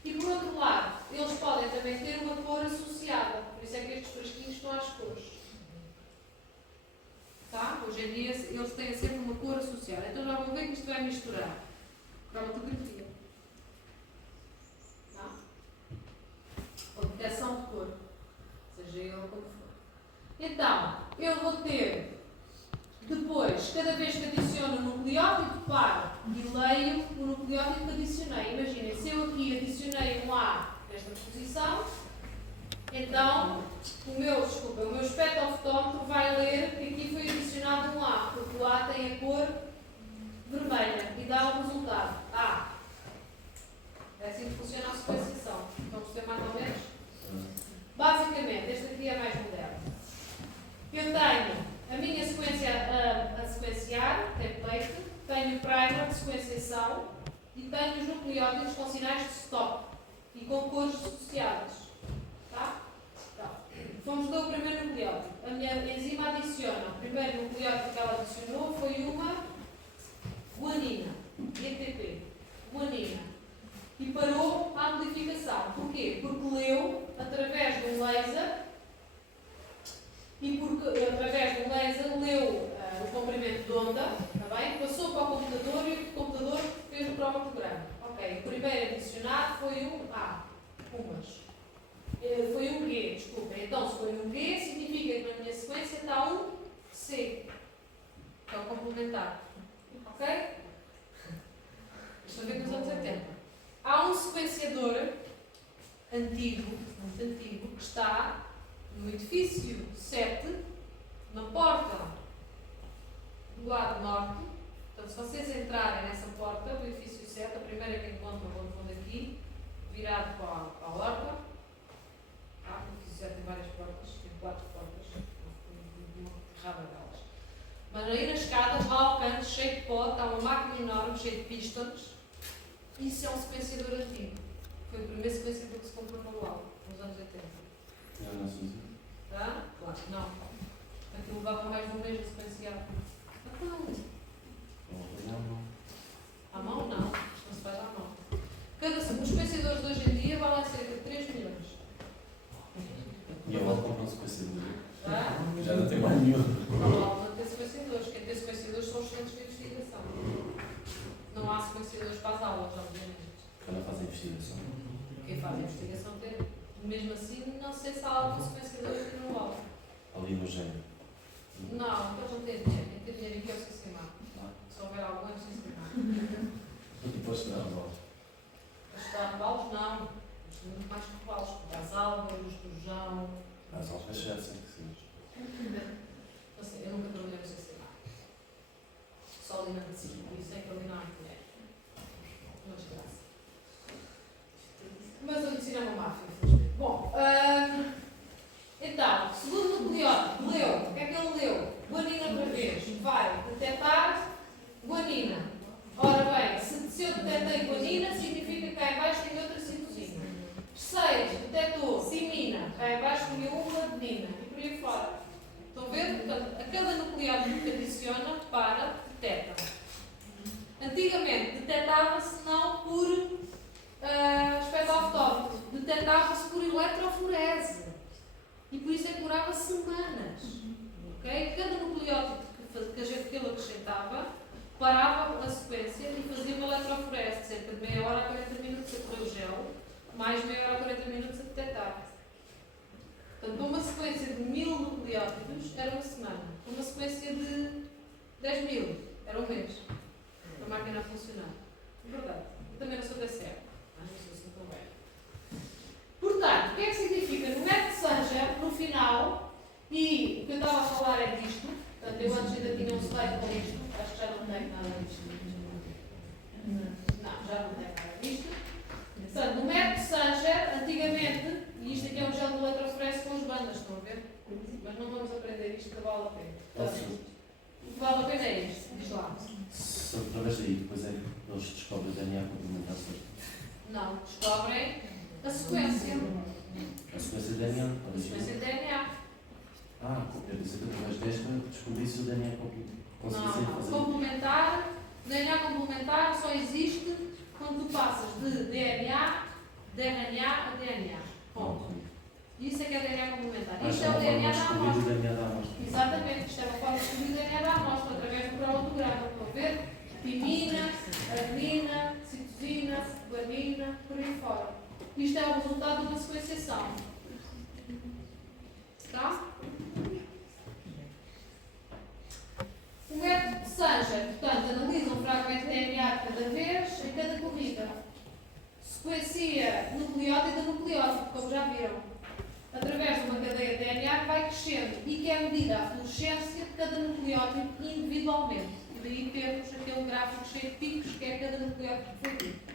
E por outro lado, eles podem também ter uma cor associada. Por isso é que estes frasquinhos estão às cores. Tá? Hoje em dia eles têm sempre uma cor associada. Então já vão ver que isto vai misturar. Cromatografia. Tá? Ou detecção de cor. Seja ele como for. Então, eu vou ter depois, cada vez que adiciono um nucleótido, paro e leio o nucleótido que adicionei. Imaginem, se eu aqui adicionei um A nesta posição, então o meu espectrofotómetro vai ler que aqui foi adicionado um A, porque o A tem a cor vermelha e dá o resultado A. É assim que funciona a sequenciação. Vamos ter mais ou menos? Basicamente, este aqui é mais moderno. Eu tenho a minha sequência a sequenciar, template, tenho o primer de sequenciação e tenho os nucleótidos com sinais de stop e com cores associadas. Tá? Então, vamos dar o primeiro nucleótido. A minha enzima adiciona. O primeiro nucleótido que ela adicionou foi uma guanina, GTP, guanina. E parou a amplificação. Porquê? Porque leu através de um laser. E porque, através do laser, leu o comprimento de onda, tá bem? Passou para o computador e o computador fez o cromatograma. Ok, o primeiro adicionado foi um A, foi um G, desculpem. Então, se foi um G, significa que na minha sequência está um C, que é o complementar. Ok? Estão a ver nos anos 80. Há um sequenciador antigo, muito antigo, que está no edifício 7, na porta do lado norte. Portanto, se vocês entrarem nessa porta do edifício 7, a primeira que encontram no fundo aqui, virado para a horta. Tá? O edifício 7 tem várias portas, tem 4 portas, uma raba delas. Mas cheio de pistons. Isso é um sequenciador antigo. Foi o primeiro sequenciador que se comprou no UAL, nos anos 80. Já não se usa. Tá? Claro que não. Aquilo levava mais de um mês a sequenciar. Então, à mão não. Isto não se faz à mão. Os sequenciadores de hoje em dia valem cerca de 3 milhões. E eu volto comprar um sequenciador. Tá? Já não tem mais nenhum. Não há ter sequenciadores. Quem tem sequenciadores são os centros de investigação. Não há sequenciadores para as aulas, obviamente. Quando faz a investigação. Quem faz a investigação tem. Mesmo assim, não sei se há algum sequenciador aqui no aula. Ali no género. Não, eles não têm dinheiro. Quem tem dinheiro aqui é o sistema. Se houver algum, é o sistema. E depois se dá a volta. Os cavalos, não. Isto é muito mais que cavalos. As algas, os turjão. As almas já sei que sim. Não sei, eu nunca trabalhei no sistema. Só ali na medicina. Por isso é que ali não há mulher. Não desgraça. Mas a medicina é uma máfia, infelizmente. Bom, então, segundo nucleótido, leu. O que é que ele leu? Guanina outra vez. Vai detectar guanina. Ora bem, se eu detectei guanina, significa que cá em baixo tem outra citosina. 6, detectou timina. Cá em baixo tinha uma adenina. E por aí fora. Estão a ver? Portanto, a cada nucleótido que adiciona, para, detecta. Antigamente, detectava-se não por espectroscópio, detectava-se por eletroforese. E por isso é que demorava semanas. Okay? Cada nucleótido que ele acrescentava, parava a sequência e fazia uma eletroforese, de cerca de meia hora a 40 minutos a correr o gel, mais meia hora a 40 minutos a detectar. Portanto, uma sequência de 1000 nucleótidos era uma semana. Uma sequência de 10.000 era um mês. Para a máquina a funcionar. É verdade. Eu também não sou da série. Não sou assim tão bem. Portanto, o que é que significa? No método Sanger, no final, e o que eu estava a falar é disto. Portanto, eu antes ainda tinha um slide com isto. Acho que já não tenho nada disto. Não, já não tenho nada disto. Portanto, no método Sanger, antigamente, e isto aqui é um gel de eletroforese com as bandas, estão a ver? Mas não vamos aprender isto, que vale a pena. Portanto, o que vale a pena é isto. Diz lá. Se através daí, depois é que eles descobrem o DNA complementar certo. Não, descobrem a sequência. A sequência de DNA, A sequência de DNA. quer dizer que através desta descobri-se o DNA conseguisse Não. fazer. Complementar, DNA complementar só existe quando tu passas de DNA a DNA. Ponto. Isso é que é DNA complementar. Isto é o DNA da amostra. Exatamente, isto é uma forma de descobrir o DNA da amostra através do cromatograma. Estão a ver? Timina, adenina, citosina, guanina, por aí fora. Isto é o resultado de uma sequenciação. Tá? O método de Sanger, portanto, analisa um fragmento de DNA de cada vez, em cada corrida. Sequencia nucleótido a nucleótido, como já viram. Através de uma cadeia de DNA que vai crescendo e que é medida a fluorescência de cada nucleótido individualmente. E daí temos aquele gráfico cheio de picos que é cada nucleótido que foi dito.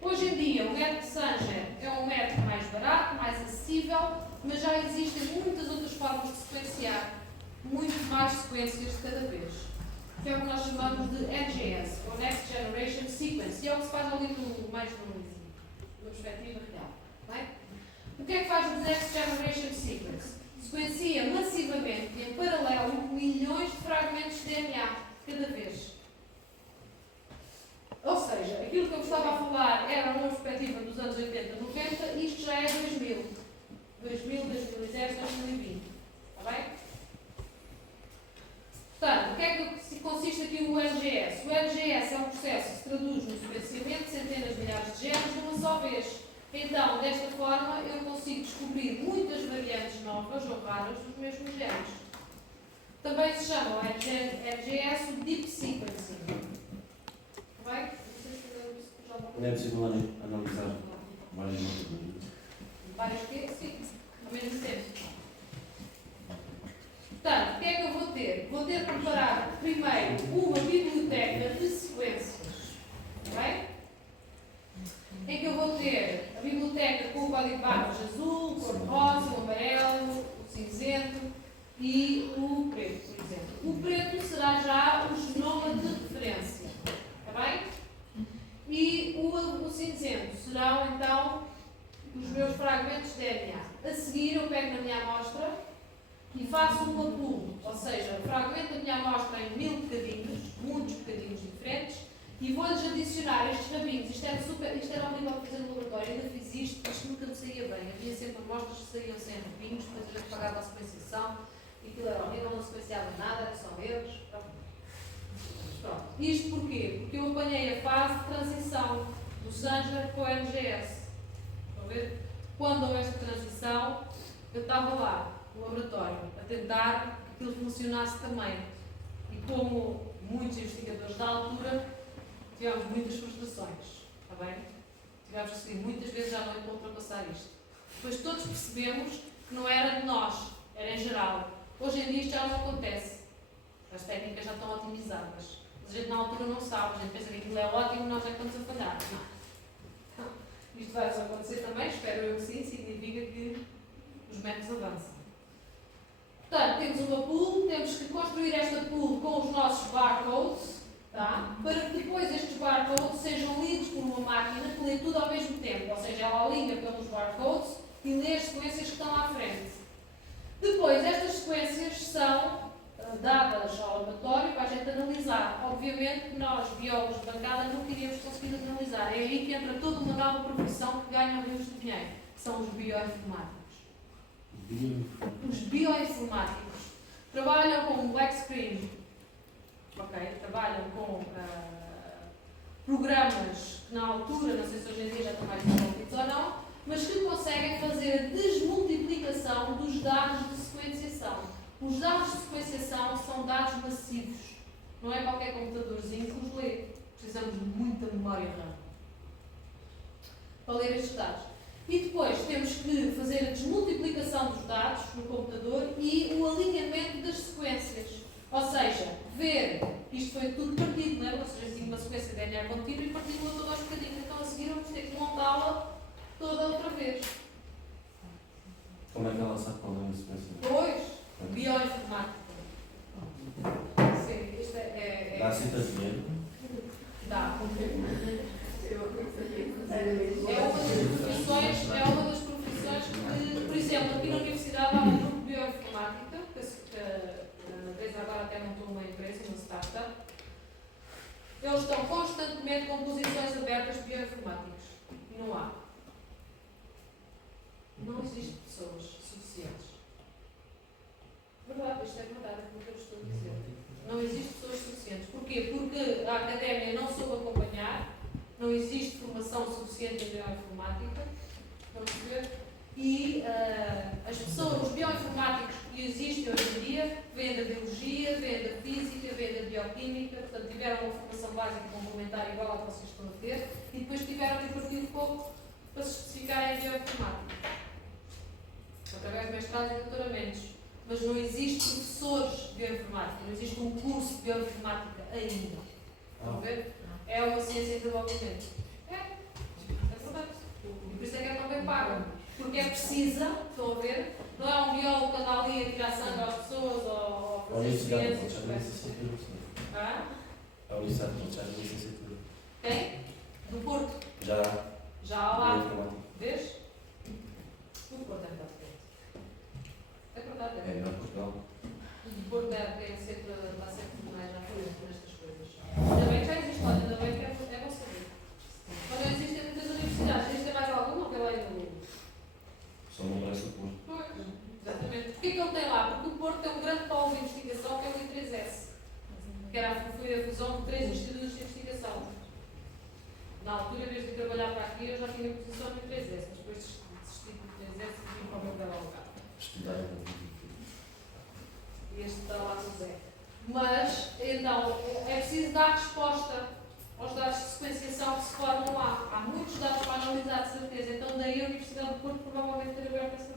Hoje em dia, o método de Sanger é um método mais barato, mais acessível, mas já existem muitas outras formas de sequenciar, muito mais sequências de cada vez. Que é o que nós chamamos de NGS, ou Next Generation Sequence, e é o que se faz ali mais numa perspectiva real. Não é? O que é que faz o Next Generation Sequence? Sequencia massivamente, em paralelo, milhões de fragmentos de DNA cada vez. Ou seja, aquilo que eu estava a falar era uma perspectiva dos anos 80, 90, isto já é 2000. 2010, 2020. Está bem? Portanto, o que é que consiste aqui o NGS? O NGS é um processo que se traduz no sequenciamento de centenas de milhares de genes de uma só vez. Então, desta forma, eu consigo descobrir muitas variantes novas ou raras dos mesmos genes. Também se chama o NGS o Deep Sequencing. Está bem? Não sei se já Não é possível analisar várias moléculas. Vários quê? Sim, ao mesmo tempo. Portanto, o que é que eu vou ter? Vou ter preparado primeiro uma biblioteca de sequências. Está bem? Em que eu vou ter a biblioteca com o código de barras azul, cor-de-rosa, o amarelo, o cinzento e o preto, por exemplo. O preto será já o genoma de referência. Está bem? seguir eu pego na minha amostra e faço uma pool, ou seja, fragmento a minha amostra em 1000 bocadinhos, muitos bocadinhos diferentes, e vou-lhes adicionar estes rabinhos. Isto era horrível fazer no laboratório, ainda fiz isto nunca me saía bem. Havia sempre amostras que saíam sem rabinhos, depois a gente pagava a sequenciação, e aquilo era horrível, não sequenciava nada, era só erros. Pronto. Isto porquê? Porque eu apanhei a fase de transição do Sanger para o NGS. Estão a ver? Quando houve esta transição, eu estava lá, no laboratório, a tentar que aquilo funcionasse também. E como muitos investigadores da altura, tivemos muitas frustrações. Está bem? Tivemos que seguir muitas vezes à noite para ultrapassar isto. Depois todos percebemos que não era de nós, era em geral. Hoje em dia isto já não acontece. As técnicas já estão otimizadas. Mas a gente na altura não sabe, a gente pensa que aquilo é ótimo e nós é que estamos a falhar. Não. Isto vai acontecer também, espero eu que sim, significa que os métodos avançam. Portanto, temos uma pool, temos que construir esta pool com os nossos barcodes, tá? Para que depois estes barcodes sejam lidos por uma máquina que lê tudo ao mesmo tempo, ou seja, ela liga pelos barcodes e lê as sequências que estão à frente. Depois, estas sequências são dadas ao laboratório para a gente analisar. Obviamente que nós, biólogos de bancada, não queríamos conseguir analisar. É aí que entra toda uma nova profissão que ganha rios de dinheiro, que são os bioinformáticos. Os bioinformáticos trabalham com black screen, okay? Trabalham com programas que na altura, não sei se hoje em dia já estão mais desenvolvidos ou não, mas que conseguem fazer a desmultiplicação dos dados de sequenciação. Os dados de sequenciação são dados massivos, não é qualquer computadorzinho que os lê. Precisamos de muita memória RAM para ler estes dados. E depois temos que fazer a desmultiplicação dos dados no computador e o alinhamento das sequências. Ou seja, ver, isto foi tudo partido, não é? Ou seja, tinha uma sequência de DNA contínuo e partícula toda aos bocadinhos. Então a seguir vamos ter que montá-la toda outra vez. Como é que ela sabe qual é a sequência? Pois, bioinformática. Sim, isto Dá cita dinheiro? Dá. É uma das profissões que, por exemplo, aqui na universidade há um grupo de bioinformática, que a Teresa agora até montou uma empresa, uma startup. Eles estão constantemente com posições abertas de bioinformáticos. E não há. Não existem pessoas suficientes. Verdade, isto é verdade, é como eu estou a dizer. Não existem pessoas suficientes. Porquê? Porque a académia não soube acompanhar, não existe formação suficiente em bioinformática, vamos ver, e as pessoas, os bioinformáticos que existem hoje em dia, vêm da biologia, vêm da física, vêm da bioquímica, portanto tiveram uma formação básica complementar igual à que vocês estão a ter, e depois tiveram que partir um pouco para se especificar em bioinformática, através de mestrados e doutoramentos. Mas não existe professores de bioinformática, não existe um curso de bioinformática ainda. Estão a ver? É uma ciência em desenvolvimento. É verdade. E por isso é que é tão bem paga. Porque é precisa, estão a ver? Não é um biólogo que anda ali a tirar sangue às pessoas ou fazer experiências. A Universidade de Monte licenciatura. Quem? Do Porto. Já há lá. Vês? O Porto é muito à frente. É verdade. É melhor Portugal. O Porto deve sempre lá sempre mais à frente nestas coisas. Ainda bem que já existe, olha, ainda bem que é bom saber. Mas não existem muitas universidades. Existem mais alguma que é lá em Lugo? Só não merece o Porto. Pois, exatamente. Porquê que ele tem lá? Porque o Porto tem um grande polo de investigação que é o I3S. Que foi a fusão de 3 institutos de investigação. Na altura, em vez de trabalhar para aqui, eu já tinha posição no I3S, mas depois desisti do I3S e vim para o meu belo lugar. Estudar E este está lá no Zé. Mas, então, é preciso dar resposta aos dados de sequenciação que se formam lá. Há muitos dados para analisar, de certeza. Então, daí a Universidade do Porto provavelmente ter aberto essa